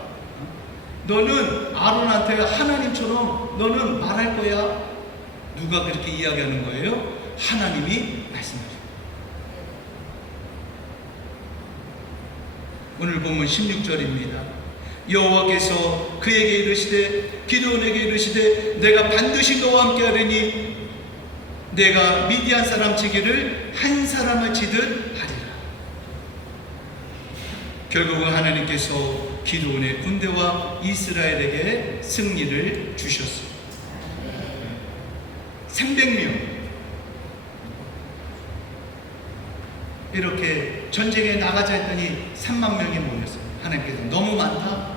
너는 아론한테 하나님처럼 너는 말할 거야. 누가 그렇게 이야기하는 거예요? 하나님이 말씀하십니다. 오늘 보면 16절입니다. 여호와께서 그에게 이르시되 기드온에게 이르시되 내가 반드시 너와 함께 하리니 내가 미디안 사람 치기를 한 사람을 치듯 하리라. 결국은 하나님께서 기드온의 군대와 이스라엘에게 승리를 주셨습니다. 300명 이렇게 전쟁에 나가자 했더니 3만 명이 모였어요. 하나님께서 너무 많다.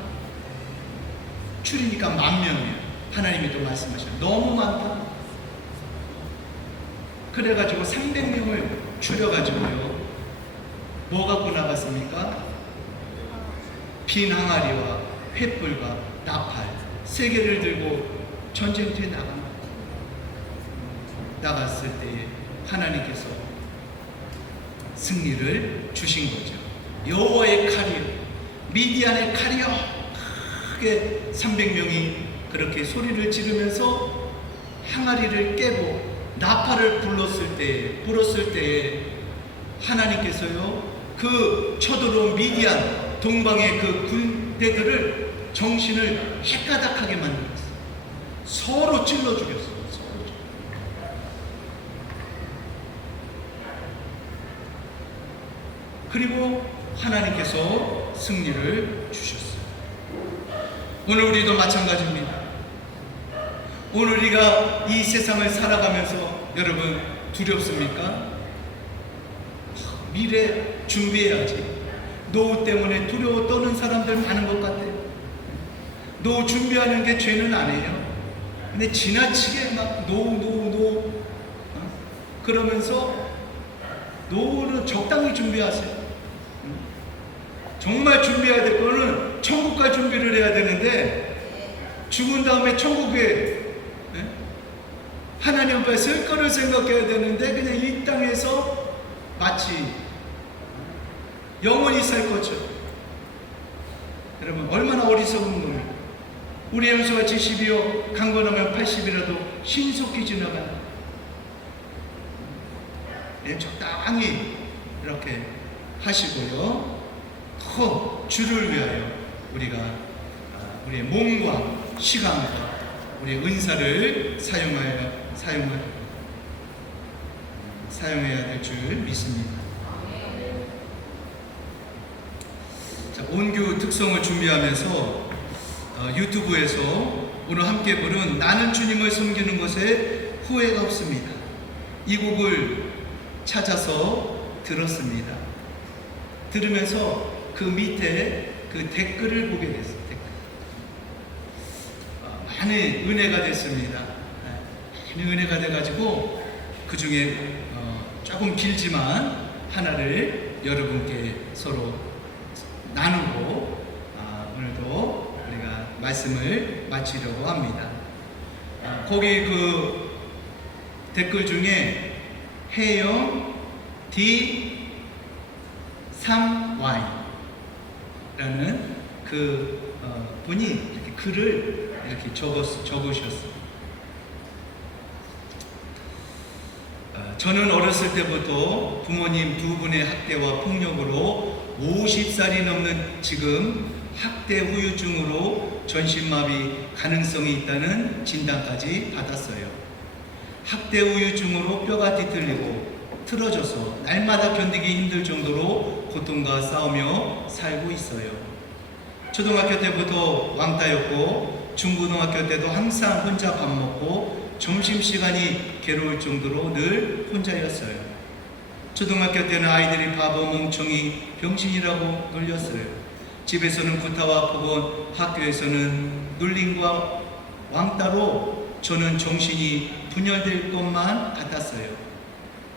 줄이니까 10,000명이에요. 하나님이 또 말씀하셔요. 너무 많다. 그래가지고 300명을 줄여가지고요. 뭐 갖고 나갔습니까? 빈 항아리와 횃불과 나팔 3개를 들고 전쟁터에 나갔을 때에 하나님께서 승리를 주신 거죠. 여호와의 칼이요, 미디안의 칼이요, 크게 300명이 그렇게 소리를 지르면서 항아리를 깨고 나팔을 불었을 때에 하나님께서요 그 쳐들어온 미디안 동방의 그 군대들을 정신을 해가닥하게 만들었어요. 서로 찔러 죽였어요. 그리고 하나님께서 승리를 주셨어요. 오늘 우리도 마찬가지입니다. 오늘 우리가 이 세상을 살아가면서 여러분 두렵습니까? 미래 준비해야지. 노후 때문에 두려워 떠는 사람들 많은 것 같아요. 노후 준비하는 게 죄는 아니에요. 근데 지나치게 막 노후 그러면서 노후는 적당히 준비하세요. 정말 준비해야 될 거는 천국 갈 준비를 해야 되는데 죽은 다음에 천국에 하나님 앞에 쓸 거를 생각해야 되는데 그냥 이 땅에서 마치 영원히 살 것처럼. 여러분 얼마나 어리석은 놈입니까? 우리 염소가 70이요 강건하면 80이라도 신속히 지나가는. 적당히 이렇게 하시고요. 주를 위하여 우리가 우리의 몸과 시간과 우리의 은사를 사용해야 될 줄 믿습니다. 자, 온규 특성을 준비하면서 유튜브에서 오늘 함께 부른 나는 주님을 섬기는 것에 후회가 없습니다. 이 곡을 찾아서 들었습니다. 들으면서 그 밑에 그 댓글을 보게 됐어요. 많은 은혜가 됐습니다. 많은 은혜가 돼가지고 그 중에 조금 길지만 하나를 여러분께 서로 나누고 오늘도 우리가 말씀을 마치려고 합니다. 거기 그 댓글 중에 해영 D3Y 라는 그 분이 이렇게 글을 이렇게 적으셨어요. 저는 어렸을 때부터 부모님 2분의 학대와 폭력으로 50살이 넘는 지금 학대 후유증으로 전신마비 가능성이 있다는 진단까지 받았어요. 학대 후유증으로 뼈가 뒤틀리고 틀어져서 날마다 견디기 힘들 정도로 고통과 싸우며 살고 있어요. 초등학교 때부터 왕따였고 중고등학교 때도 항상 혼자 밥 먹고 점심시간이 괴로울 정도로 늘 혼자였어요. 초등학교 때는 아이들이 바보, 멍청이, 병신이라고 놀렸어요. 집에서는 구타와 폭언, 학교에서는 놀림과 왕따로 저는 정신이 분열될 것만 같았어요.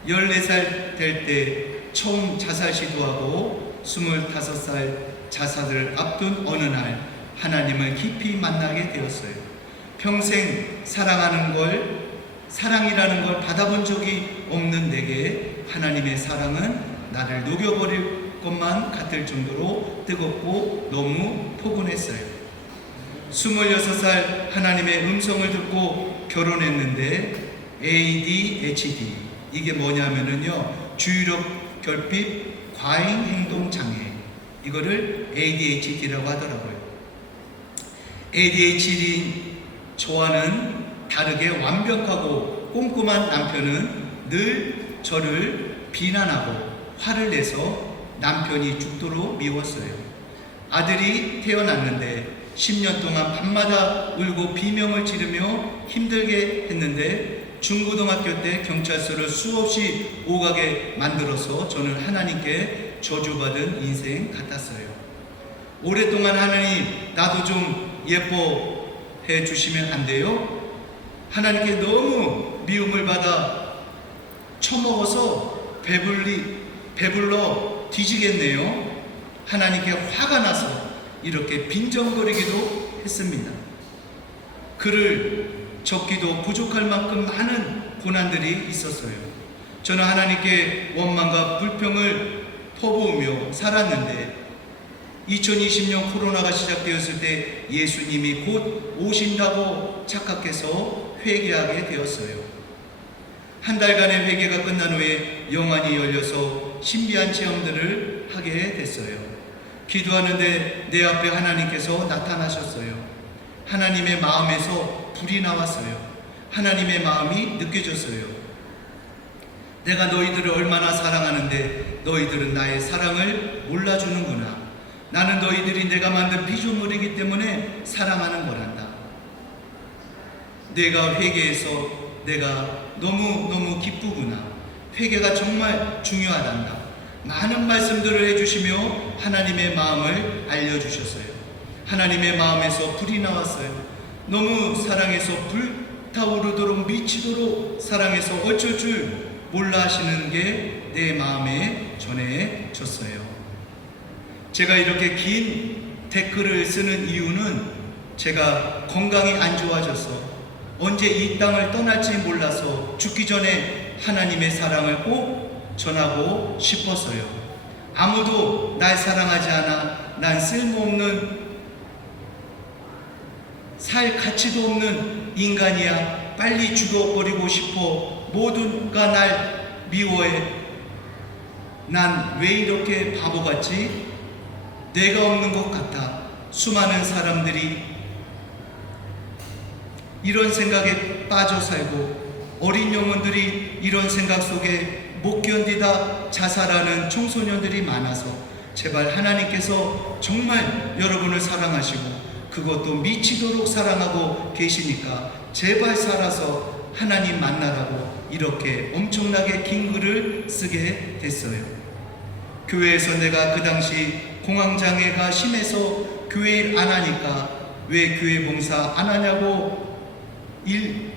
14살 될 때 처음 자살 시도하고 25살 자살을 앞둔 어느 날 하나님을 깊이 만나게 되었어요. 평생 사랑이라는 걸 받아본 적이 없는 내게 하나님의 사랑은 나를 녹여버릴 것만 같을 정도로 뜨겁고 너무 포근했어요. 26살 하나님의 음성을 듣고 결혼했는데 ADHD, 이게 뭐냐면은요, 주의력 결핍 과잉 행동 장애, 이거를 ADHD라고 하더라고요. ADHD 저와는 다르게 완벽하고 꼼꼼한 남편은 늘 저를 비난하고 화를 내서 남편이 죽도록 미웠어요. 아들이 태어났는데 10년 동안 밤마다 울고 비명을 지르며 힘들게 했는데 중고등학교 때 경찰서를 수없이 오가게 만들어서 저는 하나님께 저주받은 인생 같았어요. 오랫동안 하나님, 나도 좀 예뻐해 주시면 안 돼요? 하나님께 너무 미움을 받아 처먹어서 배불러 뒤지겠네요. 하나님께 화가 나서 이렇게 빈정거리기도 했습니다. 글을 적기도 부족할 만큼 많은 고난들이 있었어요. 저는 하나님께 원망과 불평을 퍼부으며 살았는데 2020년 코로나가 시작되었을 때 예수님이 곧 오신다고 착각해서 회개하게 되었어요. 한 달간의 회개가 끝난 후에 영안이 열려서 신비한 체험들을 하게 됐어요. 기도하는데 내 앞에 하나님께서 나타나셨어요. 하나님의 마음에서 불이 나왔어요. 하나님의 마음이 느껴졌어요. 내가 너희들을 얼마나 사랑하는데 너희들은 나의 사랑을 몰라주는구나. 나는 너희들이 내가 만든 피조물이기 때문에 사랑하는 거란다. 내가 회개해서 내가 너무너무 기쁘구나. 회개가 정말 중요하단다. 많은 말씀들을 해주시며 하나님의 마음을 알려주셨어요. 하나님의 마음에서 불이 나왔어요. 너무 사랑해서 불타오르도록 미치도록 사랑해서 어쩔 줄 몰라 하시는 게 내 마음에 전해졌어요. 제가 이렇게 긴 댓글을 쓰는 이유는 제가 건강이 안 좋아져서 언제 이 땅을 떠날지 몰라서 죽기 전에 하나님의 사랑을 꼭 전하고 싶어서요. 아무도 날 사랑하지 않아. 난 쓸모없는, 살 가치도 없는 인간이야. 빨리 죽어버리고 싶어. 모두가 날 미워해. 난 왜 이렇게 바보같지? 내가 없는 것 같아. 수많은 사람들이 이런 생각에 빠져 살고 어린 영혼들이 이런 생각 속에 못 견디다 자살하는 청소년들이 많아서 제발 하나님께서 정말 여러분을 사랑하시고 그것도 미치도록 사랑하고 계시니까 제발 살아서 하나님 만나라고 이렇게 엄청나게 긴 글을 쓰게 됐어요. 교회에서 내가 그 당시 공황장애가 심해서 교회 일 안 하니까 왜 교회 봉사 안 하냐고 일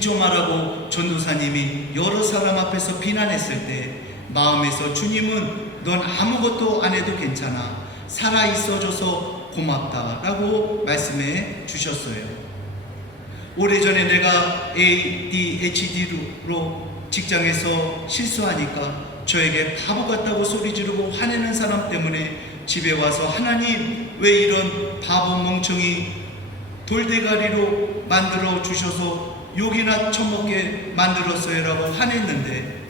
좀 하라고 전도사님이 여러 사람 앞에서 비난했을 때 마음에서 주님은 넌 아무것도 안 해도 괜찮아. 살아 있어줘서 고맙다 라고 말씀해 주셨어요. 오래전에 내가 ADHD로 직장에서 실수하니까 저에게 바보 같다고 소리 지르고 화내는 사람 때문에 집에 와서 하나님 왜 이런 바보 멍청이 돌대가리로 만들어 주셔서 욕이나 처먹게 만들었어요 라고 화냈는데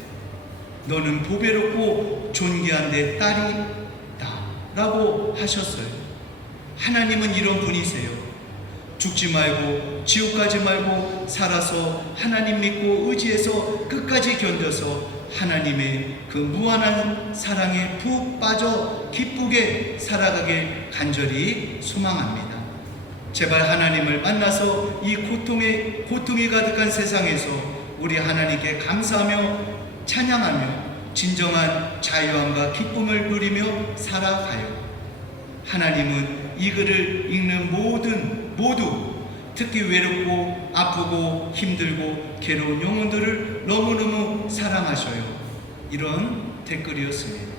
너는 보배롭고 존귀한 내 딸이다 라고 하셨어요. 하나님은 이런 분이세요. 죽지 말고 지옥 가지 말고 살아서 하나님 믿고 의지해서 끝까지 견뎌서 하나님의 그 무한한 사랑에 푹 빠져 기쁘게 살아가길 간절히 소망합니다. 제발 하나님을 만나서 이 고통이 가득한 세상에서 우리 하나님께 감사하며 찬양하며 진정한 자유함과 기쁨을 누리며 살아가요. 하나님은 이 글을 읽는 모두 특히 외롭고 아프고 힘들고 괴로운 영혼들을 너무너무 사랑하셔요. 이런 댓글이었습니다.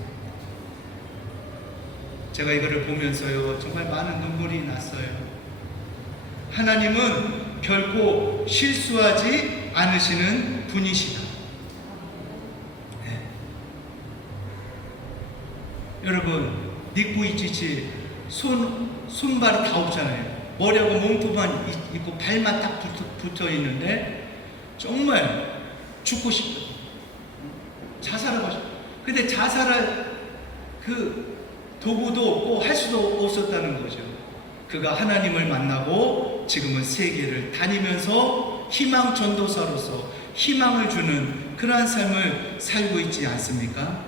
제가 이거를 보면서요 정말 많은 눈물이 났어요. 하나님은 결코 실수하지 않으시는 분이시다. 네. 여러분 닉부이치치 손발이 다 없잖아요. 머리하고 몸통만 있고 발만 딱 붙어 있는데 정말 죽고 싶다. 자살하고 싶다. 근데 자살할 그 도구도 없고 할 수도 없었다는 거죠. 그가 하나님을 만나고 지금은 세계를 다니면서 희망 전도사로서 희망을 주는 그러한 삶을 살고 있지 않습니까?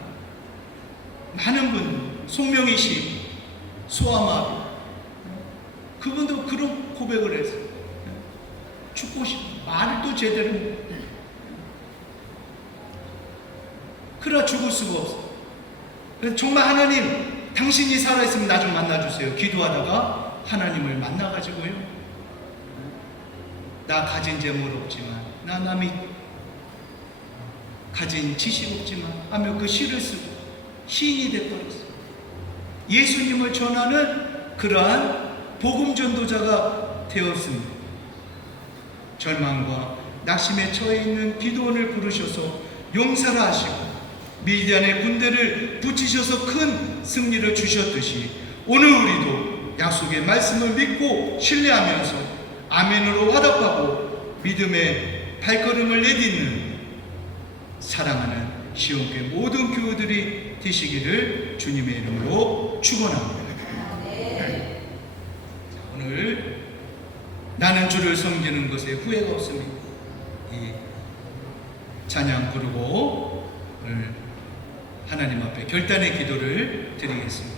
많은 분, 송명희 씨, 소아마비, 그분도 그런 고백을 했어요. 죽고 싶어. 말을 또 제대로. 그러나 죽을 수가 없어. 그래서 정말 하나님, 당신이 살아있으면 나 좀 만나주세요. 기도하다가 하나님을 만나가지고요. 나 가진 재물 없지만, 나 남이 가진 지식 없지만 하며 그 시를 쓰고 시인이 되어버렸어요. 예수님을 전하는 그러한 복음 전도자가 되었습니다. 절망과 낙심에 처해 있는 기드온을 부르셔서 용사를 하시고 미디안의 군대를 붙이셔서 큰 승리를 주셨듯이 오늘 우리도 약속의 말씀을 믿고 신뢰하면서 아멘으로 화답하고 믿음의 발걸음을 내딛는 사랑하는 시온교회 모든 교우들이 되시기를 주님의 이름으로 축원합니다. 오늘 나는 주를 섬기는 것에 후회가 없습니다. 이 찬양 부르고 오늘 하나님 앞에 결단의 기도를 드리겠습니다.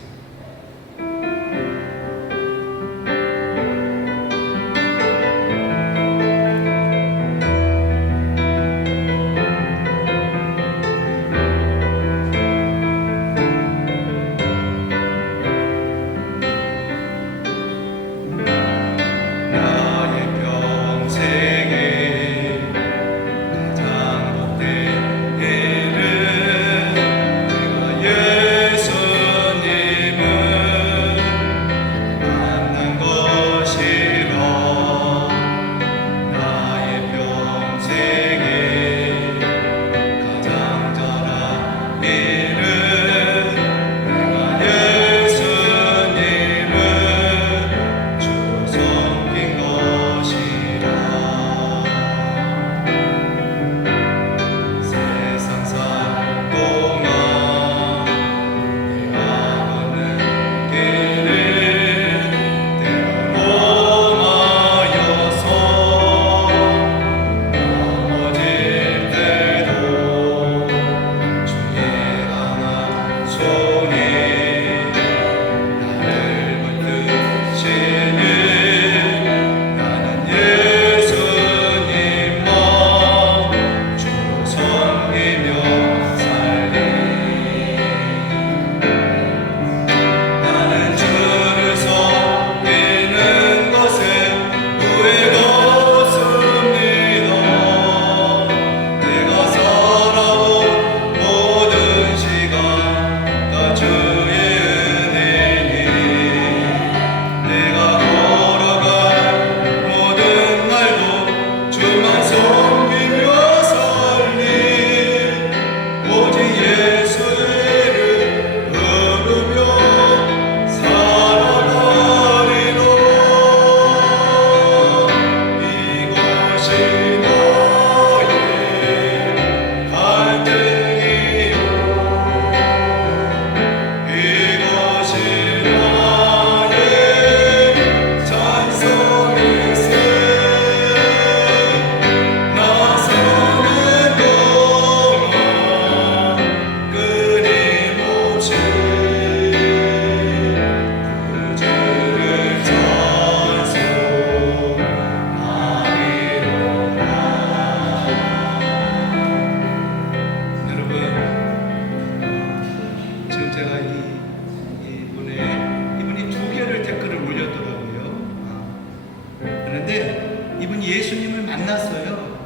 예수님을 만났어요.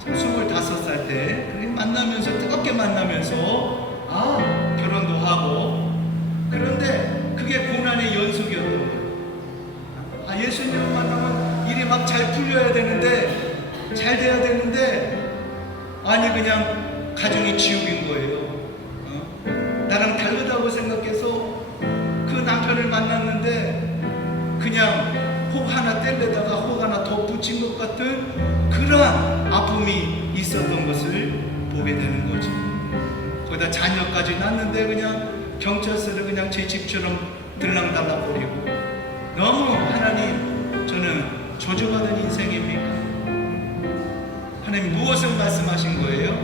25살 때 만나면서 뜨겁게 만나면서 결혼도 하고, 그런데 그게 고난의 연속이었던 거예요. 예수님을 만나면 일이 막 잘 풀려야 되는데, 잘 돼야 되는데, 아니 그냥 가정이 지옥인 거예요. 나랑 다르다고 생각해서 그 남편을 만났는데 그냥 혹 하나 떼려다가 혹 하나 더 붙인 것 같은 그러한 아픔이 있었던 것을 보게 되는 거죠. 거기다 자녀까지 낳았는데 그냥 경찰서를 그냥 제 집처럼 들락날락거리고, 너무 하나님, 저는 저주받은 인생입니까? 하나님 무엇을 말씀하신 거예요?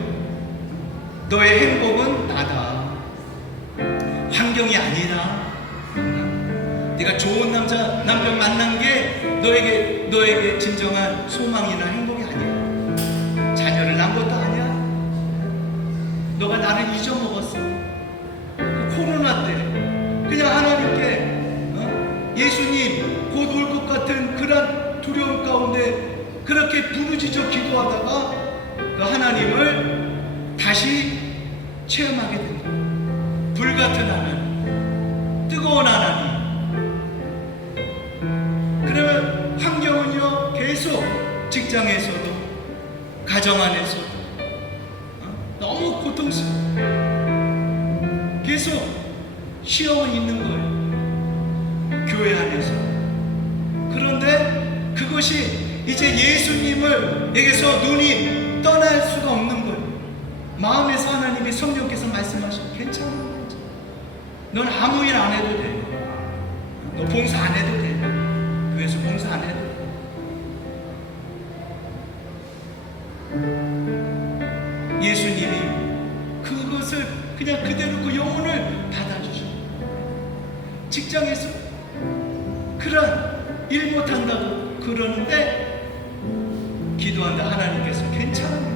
너의 행복은 나다, 환경이 아니라. 네가 좋은 남편 만난 게 너에게 진정한 소망이나 행복이 아니야. 자녀를 낳은 것도 아니야. 너가 나를 잊어먹었어. 그 코로나 때 그냥 하나님께 예수님 곧 올 것 같은 그런 두려움 가운데 그렇게 부르짖어 기도하다가 그 하나님을 다시 체험하게 된다. 불같은 하나님, 뜨거운 하나님. 그러면 환경은요, 계속 직장에서도 가정 안에서도 너무 고통스러워. 계속 시험은 있는 거예요, 교회 안에서. 그런데 그것이 이제 예수님에게서 눈이 떠날 수가 없는 거예요. 마음에서 하나님이 성령께서 말씀하시고 괜찮아, 넌 아무 일 안 해도 돼, 너 봉사 안 해도 돼, 교회에서 봉사 안 해도 돼. 예수님이 그것을 그냥 그대로 그 영혼을 받아주셔. 직장에서 그런 일 못한다고 그러는데 기도한다. 하나님께서 괜찮아, 너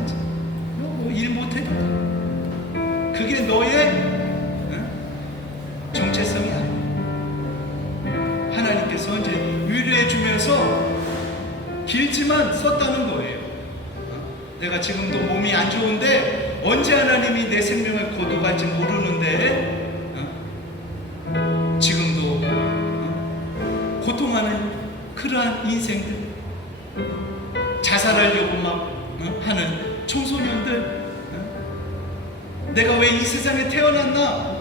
일 못해도 돼. 그게 너의 정체성이 아니야. 하나님께서 이제 위로해 주면서 길지만 썼다는 거예요. 내가 지금도 몸이 안 좋은데 언제 하나님이 내 생명을 거둬갈지 모르는데 지금도 고통하는 그러한 인생들, 자살하려고 막 하는 청소년들, 내가 왜 이 세상에 태어났나,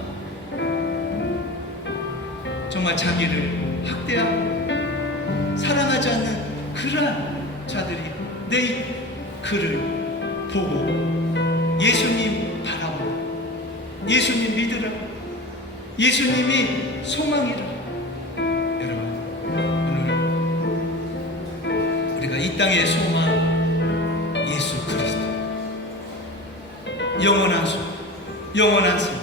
정말 자기를 학대하고 사랑하지 않는 그러한 자들이 내 글을 보고 예수님 바라보고 예수님 믿으라, 예수님이 소망이라. 여러분, 오늘 우리가 이 땅의 소망 예수 그리스도, 영원한 소망, 영원한 소망,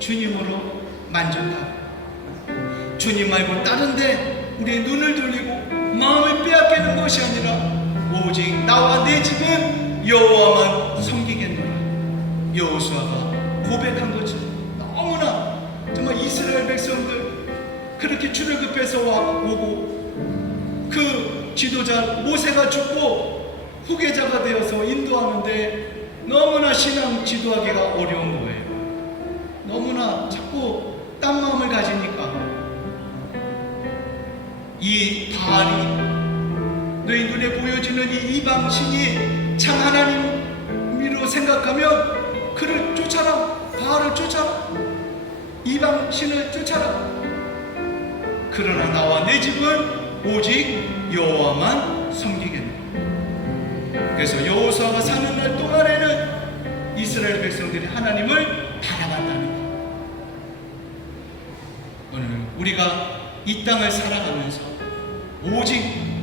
주님으로 만족하고 주님 말고 다른 데 우리의 눈을 돌리고 마음을 빼앗기는 것이 아니라 오직 나와 내 집은 여호와만 섬기겠노라. 여호수아가 고백한 것처럼 너무나 정말 이스라엘 백성들 그렇게 출애굽해서 오고 그 지도자 모세가 죽고 후계자가 되어서 인도하는데 너무나 신앙 지도하기가 어려운 거예요. 너무나 자꾸 딴 마음을 가지니까 이 바알이, 너희 눈에 보여지는 이 이방신이 참 하나님으로 생각하면 그를 쫓아라, 바알을 쫓아라, 이방신을 쫓아라. 그러나 나와 내 집은 오직 여호와만 섬기겠노라. 그래서 여호수아가 사는 날 동안에는 이스라엘 백성들이 하나님을 바라봤다는 것. 오늘 우리가 이 땅을 살아가면서 오직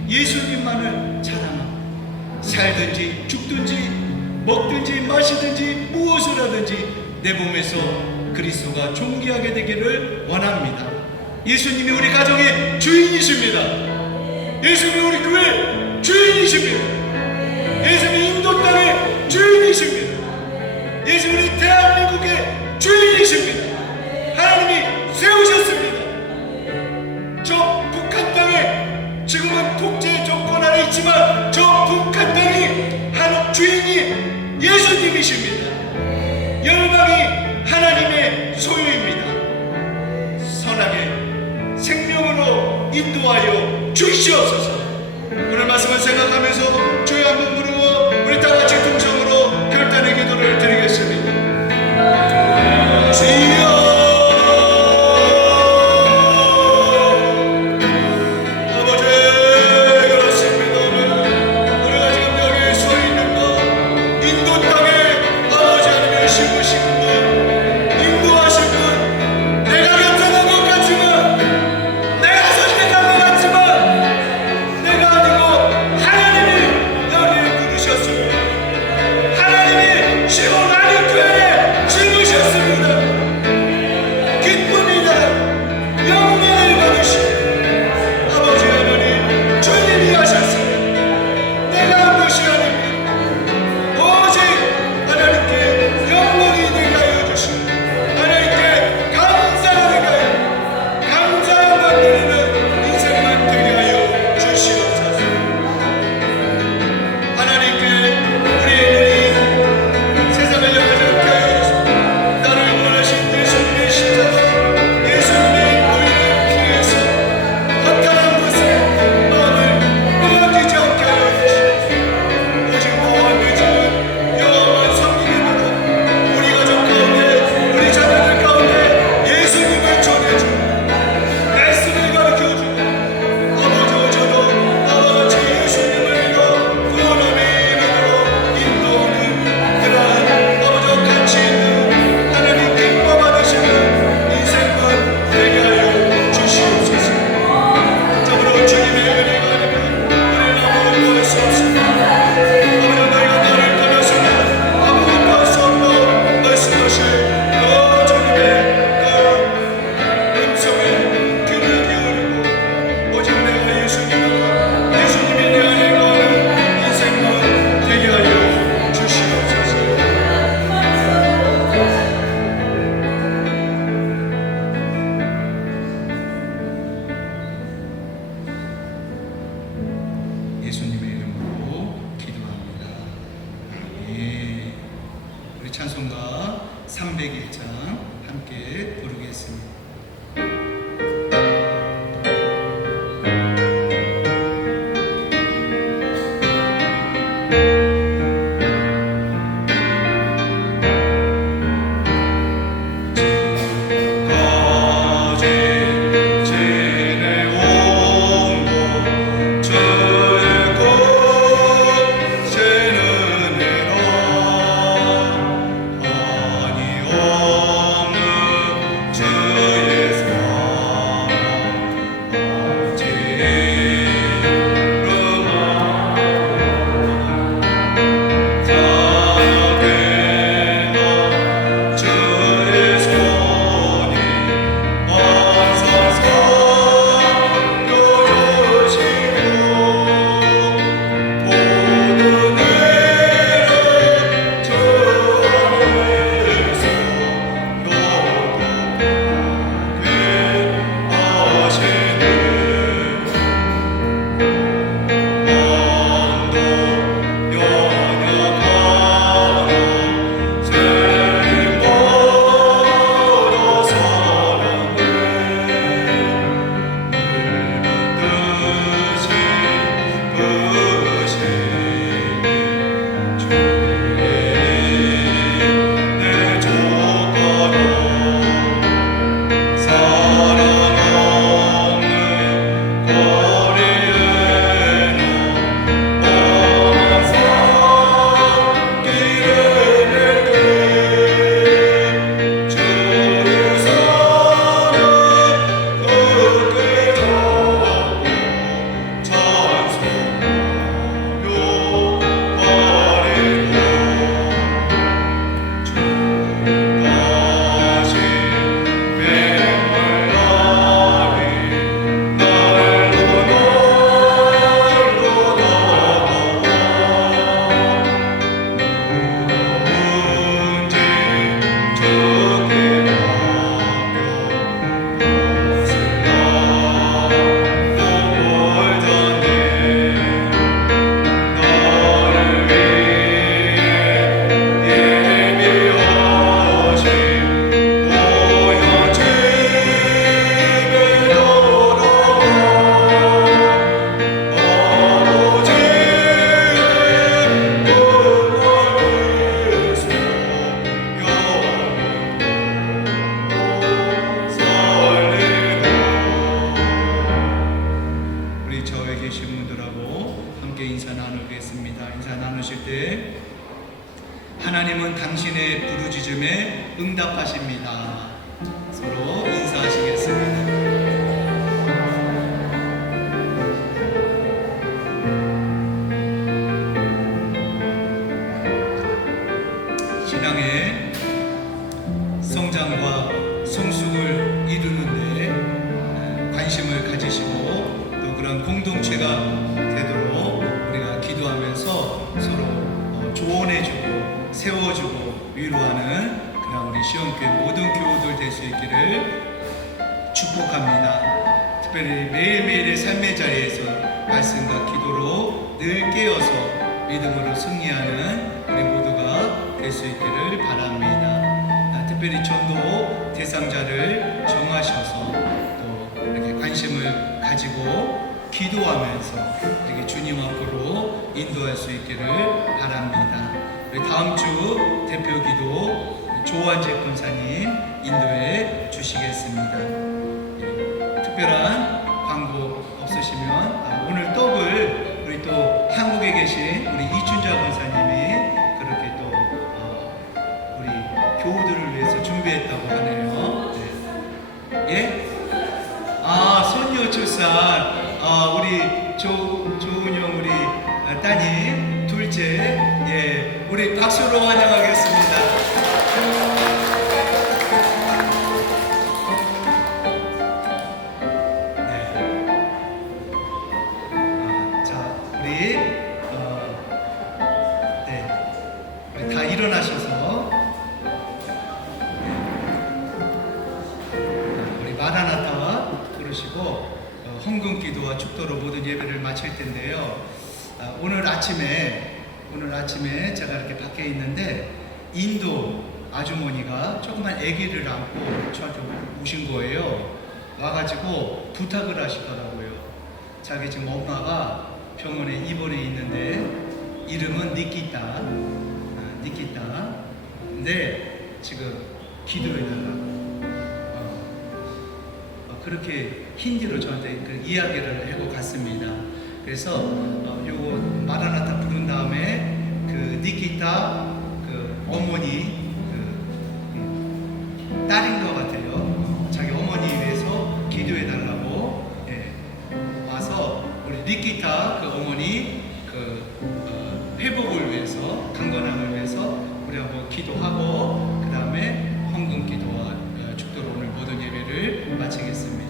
예수님만을 자랑하고 살든지 죽든지 먹든지 마시든지 무엇을 하든지 내 몸에서 그리스도가 존귀하게 되기를 원합니다. 예수님이 우리 가정의 주인이십니다. 예수님이 우리 교회 주인이십니다. 예수님이 인도 땅의 주인이십니다. 예수님이 대한민국의 주인이십니다. 하나님이 세우셨습니다. 저 북한 땅에 지금은 독재 정권 안에 있지만 저 북한 땅이 하나님 주인이 예수님이십니다. 열방이 하나님의 소유입니다. 선하게 생명으로 인도하여 주시옵소서. 오늘 말씀을 생각하면서 주여 한번 부르고 우리 다같이 동성으로 결단의 기도를 드리겠습니다. 주여, 나누겠습니다. 인사 나누실 때 하나님은 당신의 부르짖음에 응답하십니다. 서로 인사하시겠습니다. 신앙의 성장과 성숙을 이루는데 관심을 가지시고 또 그런 공동체가 되도록 우리가 기도하면서 서로 조언해주고 세워주고 위로하는 그런 우리 시온교회 모든 교우들 될 수 있기를 축복합니다. 특별히 매일매일의 삶의 자리에서 말씀과 기도로 늘 깨어서 믿음으로 승리하는 우리 모두가 될 수 있기를 바랍니다. 특별히 전도 대상자를 정하셔서 또 이렇게 관심을 가지고 기도하면서 이렇게 주님 앞으로 인도할 수 있기를 바랍니다. 우리 다음 주 대표 기도 조한재 권사님 인도해 주시겠습니다. 특별한 광고 없으시면 오늘 떡을 우리 또 한국에 계신 우리 이춘자 권사님이 그렇게 또 우리 교우들을 위해서 준비했다고 하네요. 네. 예? 손녀 출산 우리 조은영 우리 따님 둘째 예 우리 박수로 환영하겠습니다. 우리 다 일어나셔서 우리 마라나타와 부르시고 헌금 기도와 축도로 모든 예배를 마칠 텐데요. 오늘 아침에 제가 이렇게 밖에 있는데 인도 아주머니가 조그만 아기를 안고 저한테 오신 거예요. 와가지고 부탁을 하시더라고요. 자기 지금 엄마가 병원에 입원해 있는데 이름은 니키타. 근데 지금 기도해달라고. 그렇게 힌디로 저한테 그 이야기를 하고 갔습니다. 그래서 요거 마라나타 부른 다음에 그 니키타 그 어머니 그 딸인 것 같아요. 자기 어머니 위해서 기도해달라고 와서 우리 니키타 그 어머니 그 회복을 위해서 강건함을 위해서 우리 한번 기도하고 그 다음에 헌금 기도와 축도로 오늘 모든 예배를 마치겠습니다.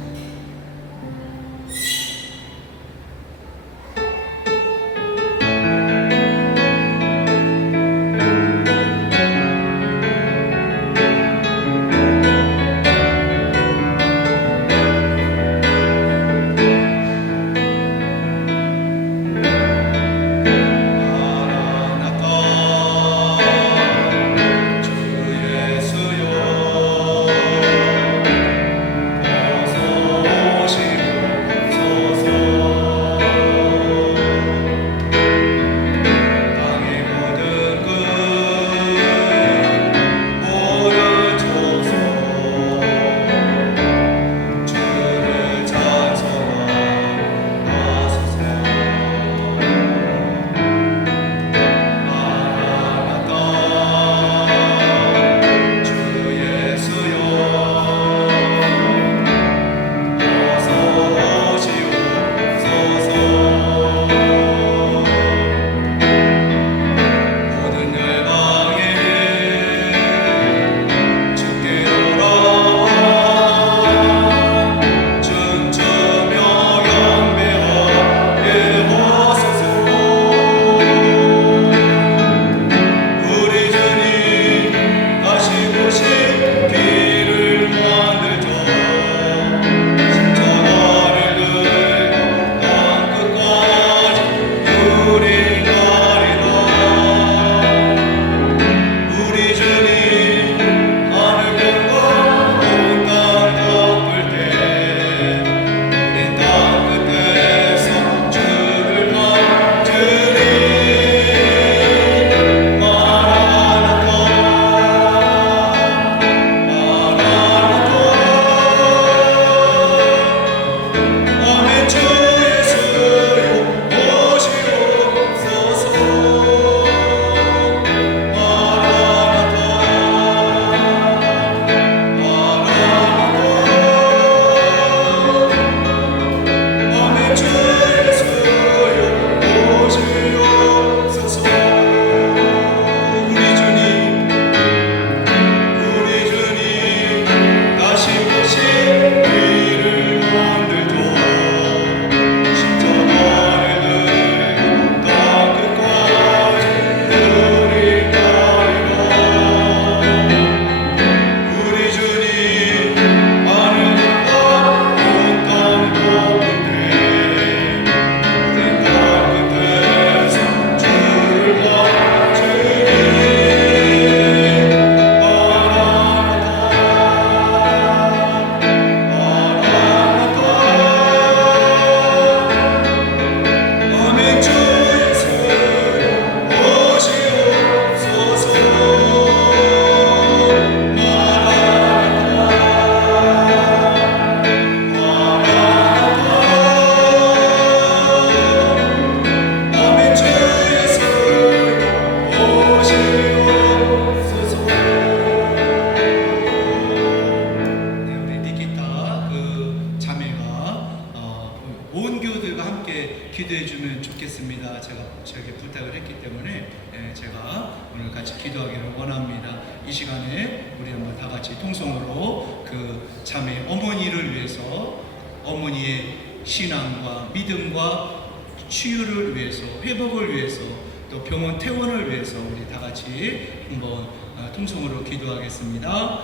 함께 기도해 주면 좋겠습니다. 제가 저에게 부탁을 했기 때문에 제가 오늘 같이 기도하기를 원합니다. 이 시간에 우리 한번 다 같이 통성으로 그 자매 어머니를 위해서, 어머니의 신앙과 믿음과 치유를 위해서, 회복을 위해서, 또 병원 퇴원을 위해서 우리 다 같이 한번 통성으로 기도하겠습니다.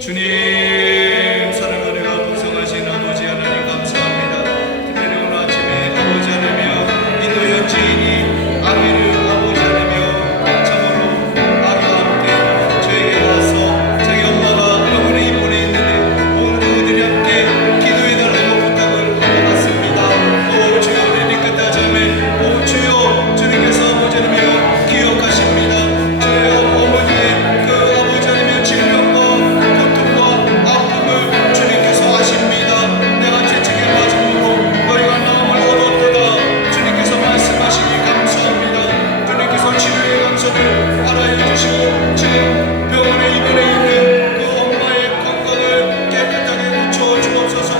주님, 사랑하는 풍성하신 아버지 하나님 감사합니다. 특별히 오늘 아침에 아버지 하나며 인도 현지인이 아기를 아버지 하나며 참으로 아기와 함께 저에게 와서 자기 엄마가 병원에 입원해 있는데 온 그들이 함께 기도해달라고 부탁을 하고 갔습니다. 오 주여 우리 끝다 자매, 오 주여 주님께서 아버지 하나며 기억하십니다. 주여 어머니의 그 아버지 하나며 질병과 고통과 아픔을 주님께서 아십니다. 내가 죄책에 빠짐으로 너희가 마음을 얻었도다. 주님께서 말씀하시니 감사합니다. 주님께서 치료의 감사를 알아해 주시고 지금 병원에 입원해 있는 그 엄마의 건강을 깨끗하게 고쳐 주옵소서.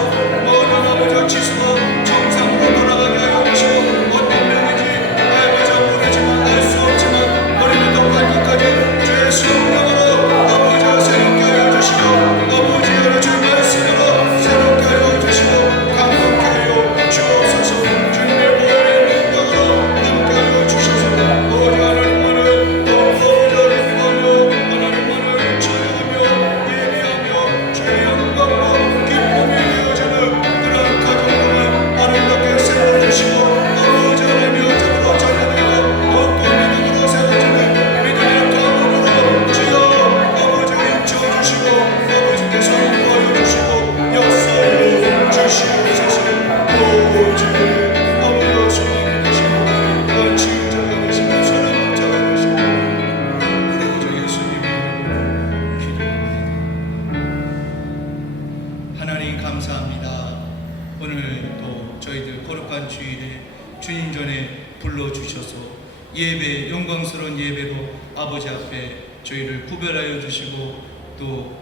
모든 아버지 치수가 정상으로 돌아가게 하여 주시고 어떤 병인지 알고자 모르지만 알 수 없지만 머리부터 발끝까지 주의 수용력으로 아버지 새롭게 하여 주시고 아버지 하나 주의 말씀으로 새롭게 하여 주시고 감동케 하여 주옵소서. 주님의 보혈의 능력으로 함께 하여 주셔서 우리 하나님만을 너무너무 기뻐하며 하나님만을 찬양하며 예배하며 주의 영광과 기쁨이 되어지는 그런 가정을 아름답게 세워주시고 아버지 하나님의 자녀로 자녀되고 어떤 믿음으로 세워지는 믿음의 가문으로 주여 아버지 인쳐주시고 아버지께서 인도하여 주시고 역사하여 주시옵소서. 오 주님 아버지 주님 되시고 치유자가 되시고 사랑자가 되시고 우리 주 예수님의 기도합니다. 하나님 감사합니다. 오늘 또 저희들 거룩한 주일에 주님 전에 불러주셔서 예배, 영광스러운 예배로 아버지 앞에 저희를 구별하여 주시고 또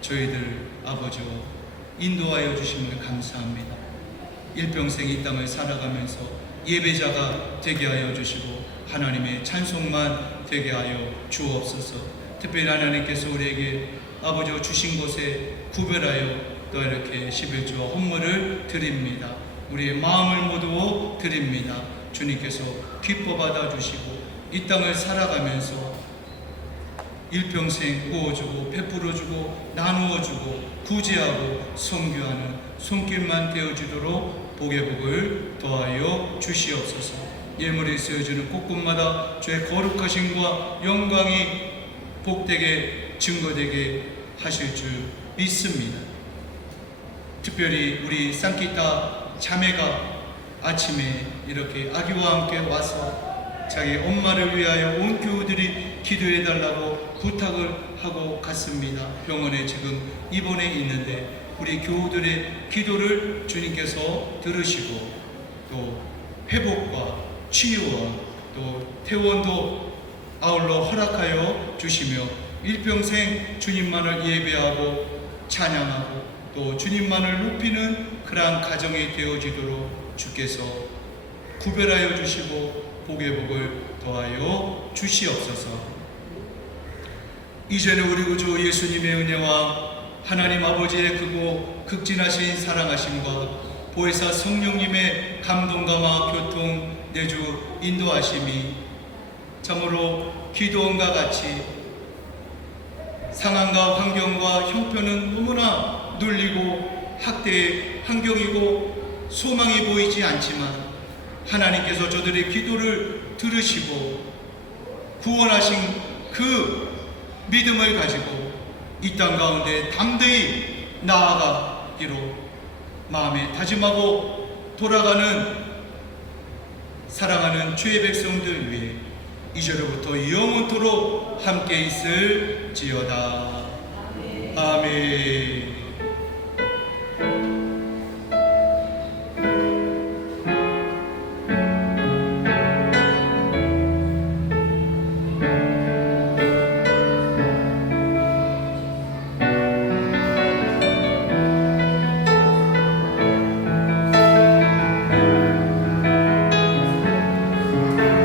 저희들 아버지와 인도하여 주심을 감사합니다. 일평생 이 땅을 살아가면서 예배자가 되게 하여 주시고 하나님의 찬송만 되게 하여 주옵소서. 특별히 하나님께서 우리에게 아버지와 주신 곳에 구별하여 또 이렇게 11조와 헌물을 드립니다. 우리의 마음을 모두 드립니다. 주님께서 기뻐 받아주시고 이 땅을 살아가면서 일평생 구워주고 베풀어주고 나누어주고 구제하고 선교하는 손길만 되어주도록 복의 복을 더하여 주시옵소서. 예물에 쓰여주는 곳곳마다 주의 거룩하심과 영광이 복되게 증거되게 하실 줄 믿습니다. 특별히 우리 쌍기타 자매가 아침에 이렇게 아기와 함께 와서 자기 엄마를 위하여 온 교우들이 기도해달라고 부탁을 하고 갔습니다. 병원에 지금 입원해 있는데 우리 교우들의 기도를 주님께서 들으시고 또 회복과 치유와 또 퇴원도 아울러 허락하여 주시며 일평생 주님만을 예배하고 찬양하고 또 주님만을 높이는 그러한 가정이 되어지도록 주께서 구별하여 주시고 복의 복을 더하여 주시옵소서. 이제는 우리 구주 예수님의 은혜와 하나님 아버지의 크고 극진하신 사랑하심과 보혜사 성령님의 감동감화 교통 내주 인도하심이 참으로 기도원과 같이 상황과 환경과 형편은 너무나 눌리고 학대의 환경이고 소망이 보이지 않지만 하나님께서 저들의 기도를 들으시고 구원하신 그 믿음을 가지고 이 땅 가운데 담대히 나아가기로 마음에 다짐하고 돌아가는 사랑하는 주의 백성들 위해 이제로부터 영원토록 함께 있을지어다. 아멘.